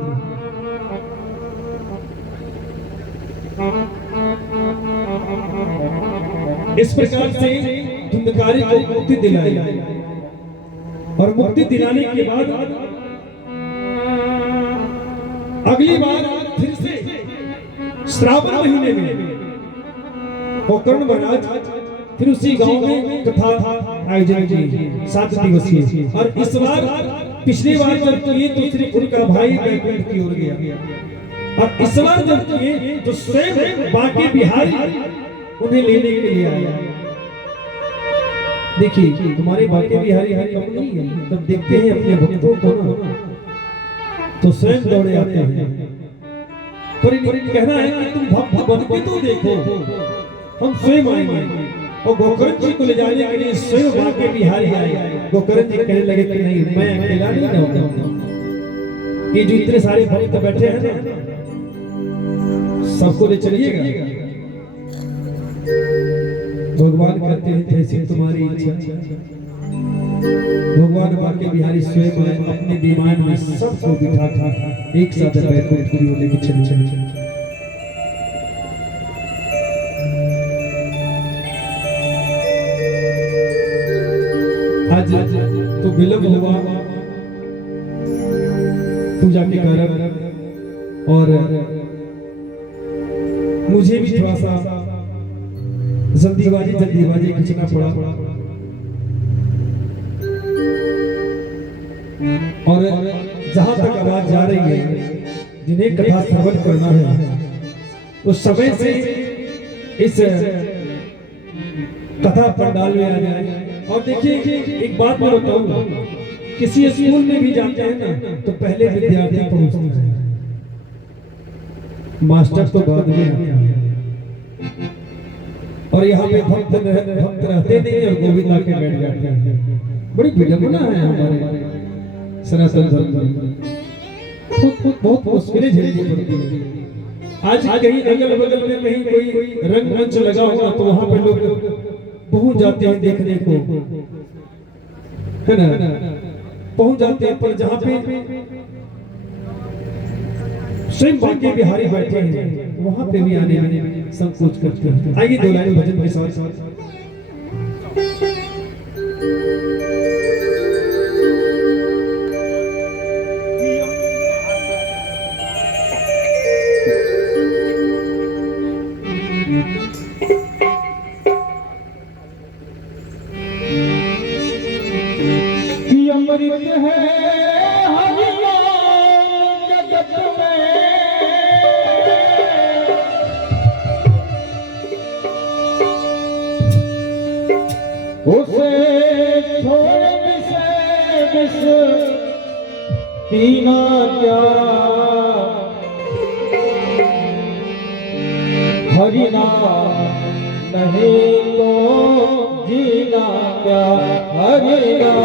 इस प्रकार से धुंधकारी को मुक्ति दिलाई और मुक्ति दिलाने के बाद अगली बार फिर से श्रावण महीने में गोकर्ण महाराज फिर उसी गांव में कथा आयोजन की 7 दिवसीय। और इस बार पिछली बार जब किए तो सिर्फ उनका भाई वैकुंठ की ओर गया और इस बार जब किए तो स्वयं बांके बिहारी उन्हें लेने के लिए आया। देखिए तुम्हारे बांके बिहारी है कम नहीं है, तब देखते हैं अपने भक्तों को ना तो स्वयं दौड़े आते हैं। पर कहना है कि तुम भक्त बन के तो देखो, हम स्वयं आएंगे। और गोकर्ण जी को ले जाने के लिए स्वयं बांके बिहारी आए। गोकर्ण जी कहने लगे कि नहीं, मैं अकेला नहीं रहूंगा, ये जो इतने सारे भक्त बैठे हैं ना सबको ले चलिएगा। भगवान कहते हैं जैसी तुम्हारी इच्छा। भगवान बांके बिहारी स्वयं आए, अपने विमान में सबको बिठा था एक साथ वैकुंठ की ओर लेके चले। आज तो विलंब हुआ पूजा के कारण और मुझे भी थोड़ा सा जल्दीबाजी खींचना पड़ा और जहां तक आवाज जा रही है जिन्हें कथा श्रवण करना है उस समय से इस कथा पंडाल में आ जाए। और देखिए एक बात मैं बताऊंगा, किसी स्कूल में भी जाते हैं ना तो पहले विद्यार्थी पहुंचते हैं, मास्टर तो बाद में आते हैं। और यहाँ पे भक्त रहते नहीं और गोविंद आके बैठ जाते हैं। बड़ी विडंबना है हमारे सनातन धर्म में, बहुत मुश्किलें झेलनी पड़ती है। आज कहीं अगल बगल में कहीं कोई रंगमंच लगा होगा तो वहां पे लोग पहुंच जाते हैं देखने को, है ना, पहुंच जाते हैं। पर जहां पे स्वयं बांके बिहारी बैठे हैं वहां पे भी आने में संकोच करते हैं। आइए दो लाइन भजन के साथ अमृत है हरि नाम जगत में, उसे छोड़ विष पीना क्या, हरि नाम नहीं तो जीना क्या, हरि नाम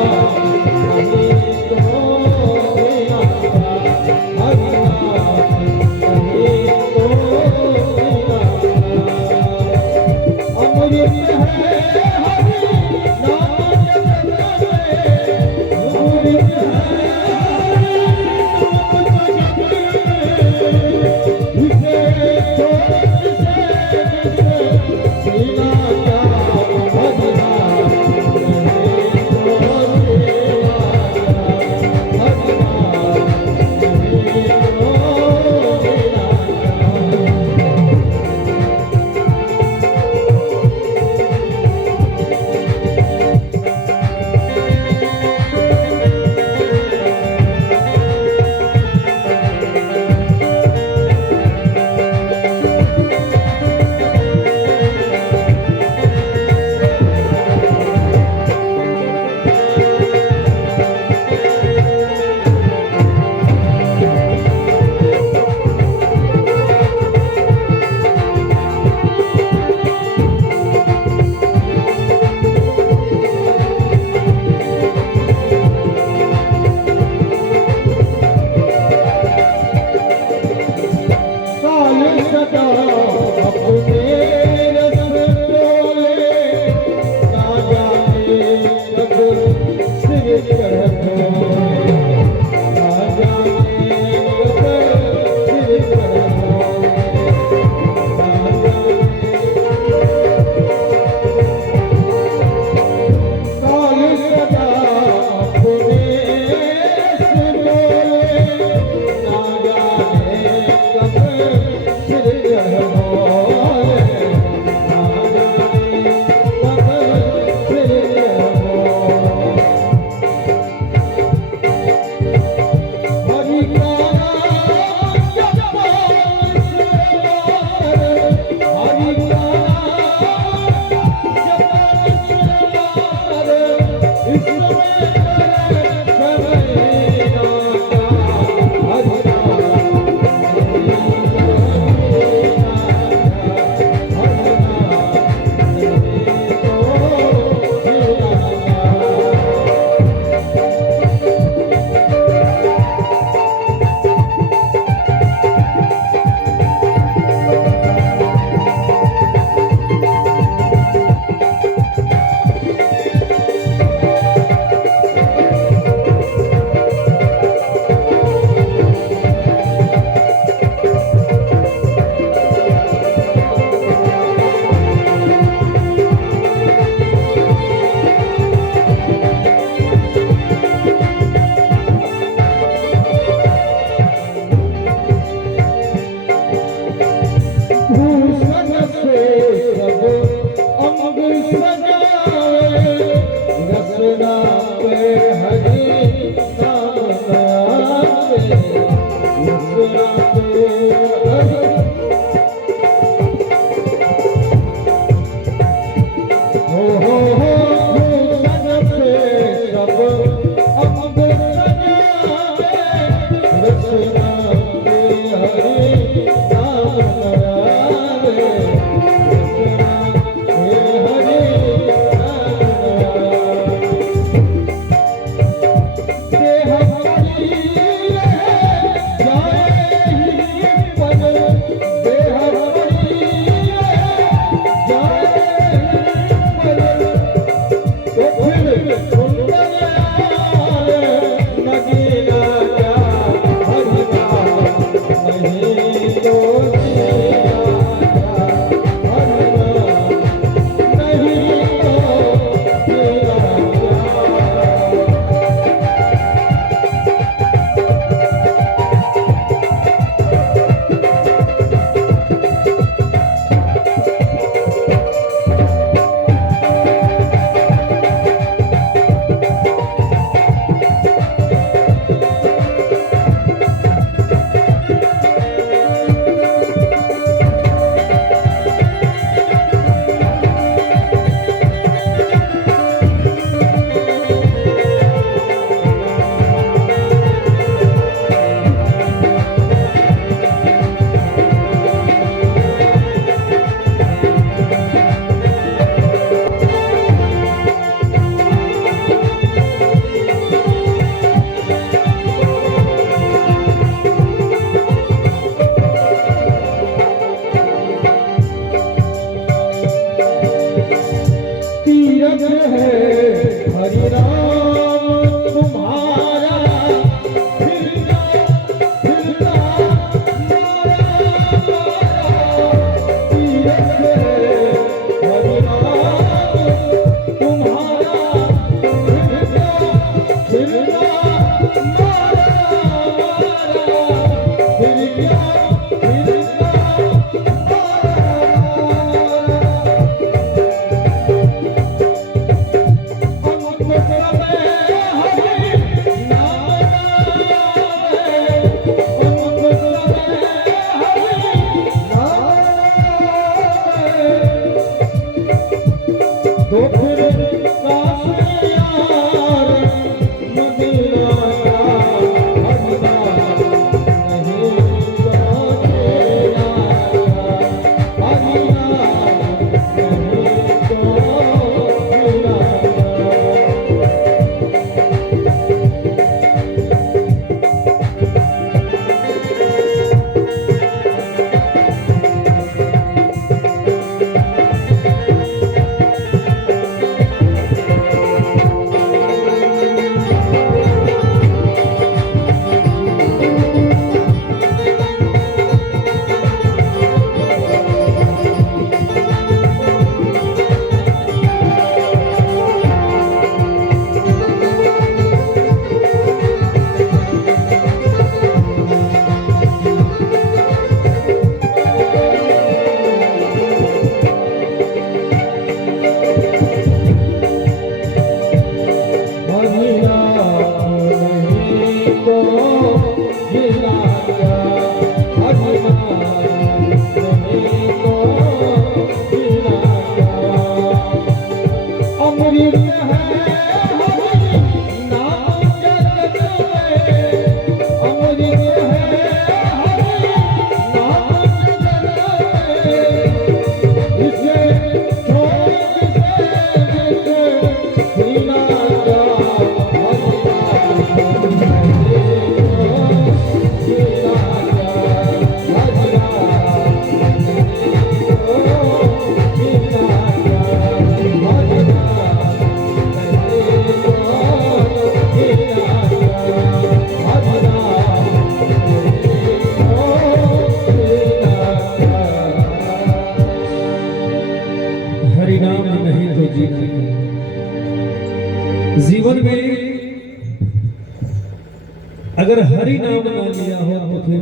अगर हरि नाम ना लिया हो तो फिर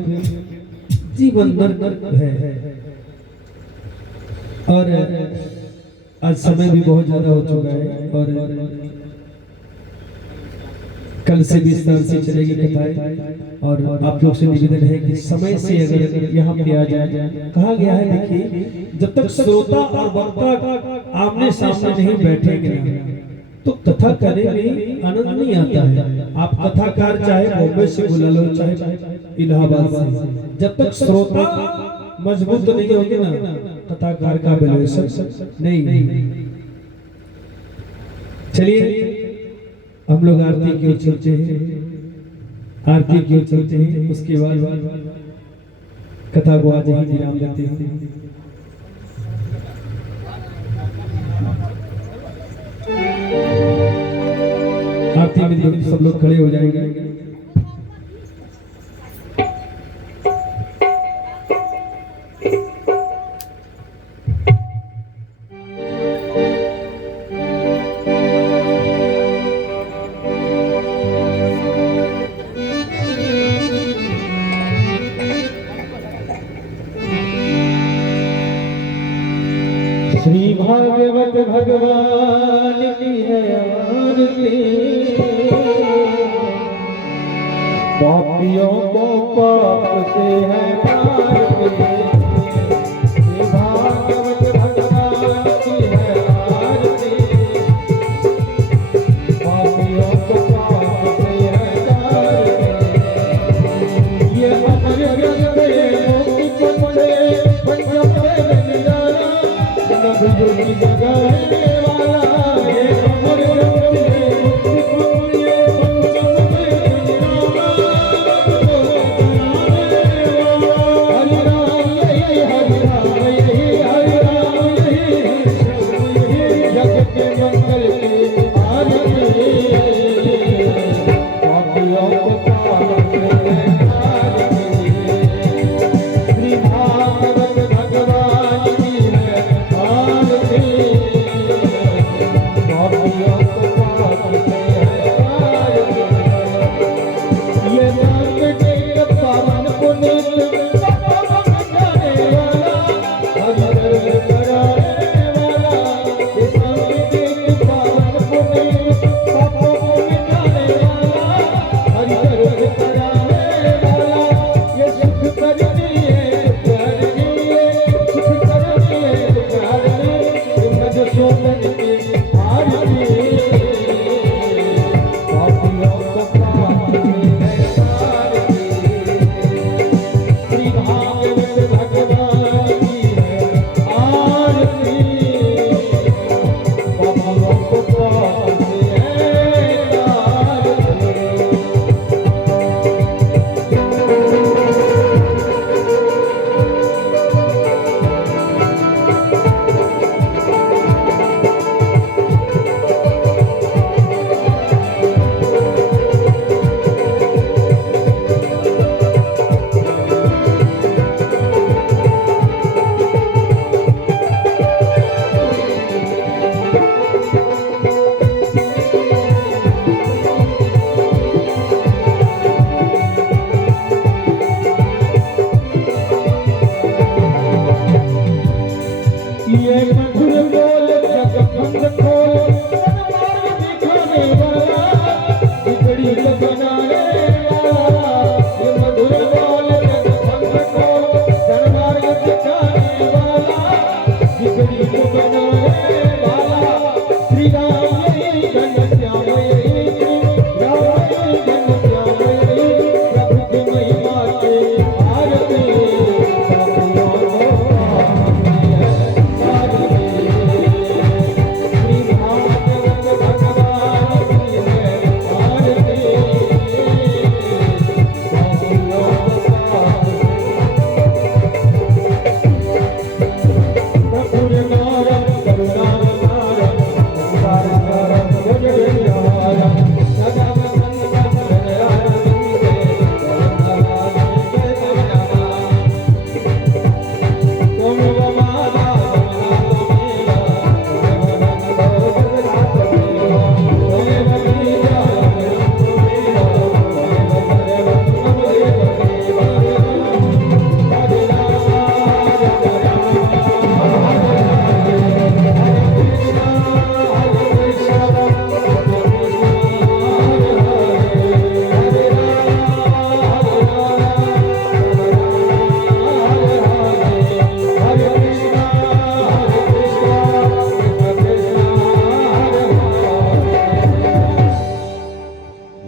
जीवन नरक है। और आज समय भी बहुत ज्यादा हो चुका है और कल से विस्तार से चलेगी कथाएं। और आप लोग से निवेदन है कि समय से अगर यहाँ पे आ जाए, कहा गया है देखिए, जब तक श्रोता और वक्ता आमने सामने नहीं बैठेंगे ना तो कथा करने में आनंद नहीं आता है। आप कथाकार चाहे बॉम्बे से बुला लो चाहे इलाहाबाद से, जब तक श्रोता मजबूत नहीं होगी ना कथाकार का वैल्यूएशन नहीं। चलिए हम लोग आरती की ओर चलते हैं, आरती की ओर चलते हैं, उसके बाद कथा को आज ही विराम देते हैं। आरती में सब लोग खड़े हो जाएंगे। श्री भागवत भगवान की है आरती, पापियों को पाप से है तारती। श्री भागवत भगवान की है आरती, पापियों को पाप से है तारती। ये अमर ग्रंथ मुक्ति पथे पंचम में जाना, की जगाने वाला ये अमर ग्रंथ मुक्ति पथे पंचम में जाना, हरि नाम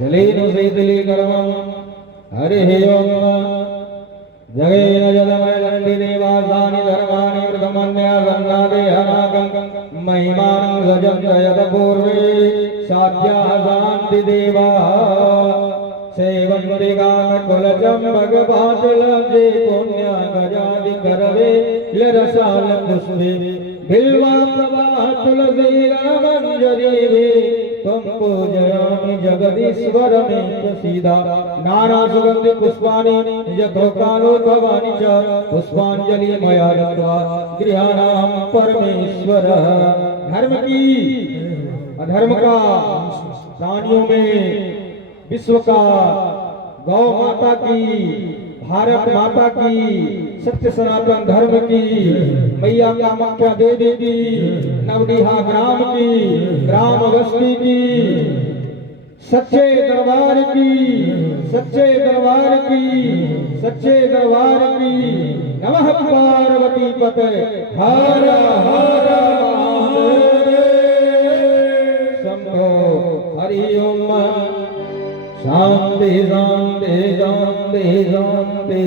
जलेन शीतलीकरणं हरिः ओम् जगेन जलमय दण्डि देवासानि धर्माणि वृतमन्यासन्नादेहनाकं महिमानं सजन्त यत पूर्वे साध्याः शान्ति देवाः सेवन्ति कामकुलचम्बकपाटलब्धे पुण्या गजादि करवे लरसाल पुष्पे बिल्वा प्रवाह तुलसी रामञ्जरी त्वं पूजयामि जगदीश्वर मे प्रसीदा नाना सुगन्धि पुष्पाणि यथोकालोद्भवानि च पुष्पाञ्जलि मया दत्त्वा गृहाणां परमेश्वर धर्म की अधर्म का प्राणियों में विश्व का गौ माता की भारत माता की सत्य सनातन धर्म की मैया कामाख्या देवी की नवडीहा ग्राम की ग्राम बस्ती की सच्चे दरबार की सच्चे दरबार की सच्चे दरबार की नमः पार्वती पते हर हर महादेव शंभो हरि ओम शांति शांति शांति शांति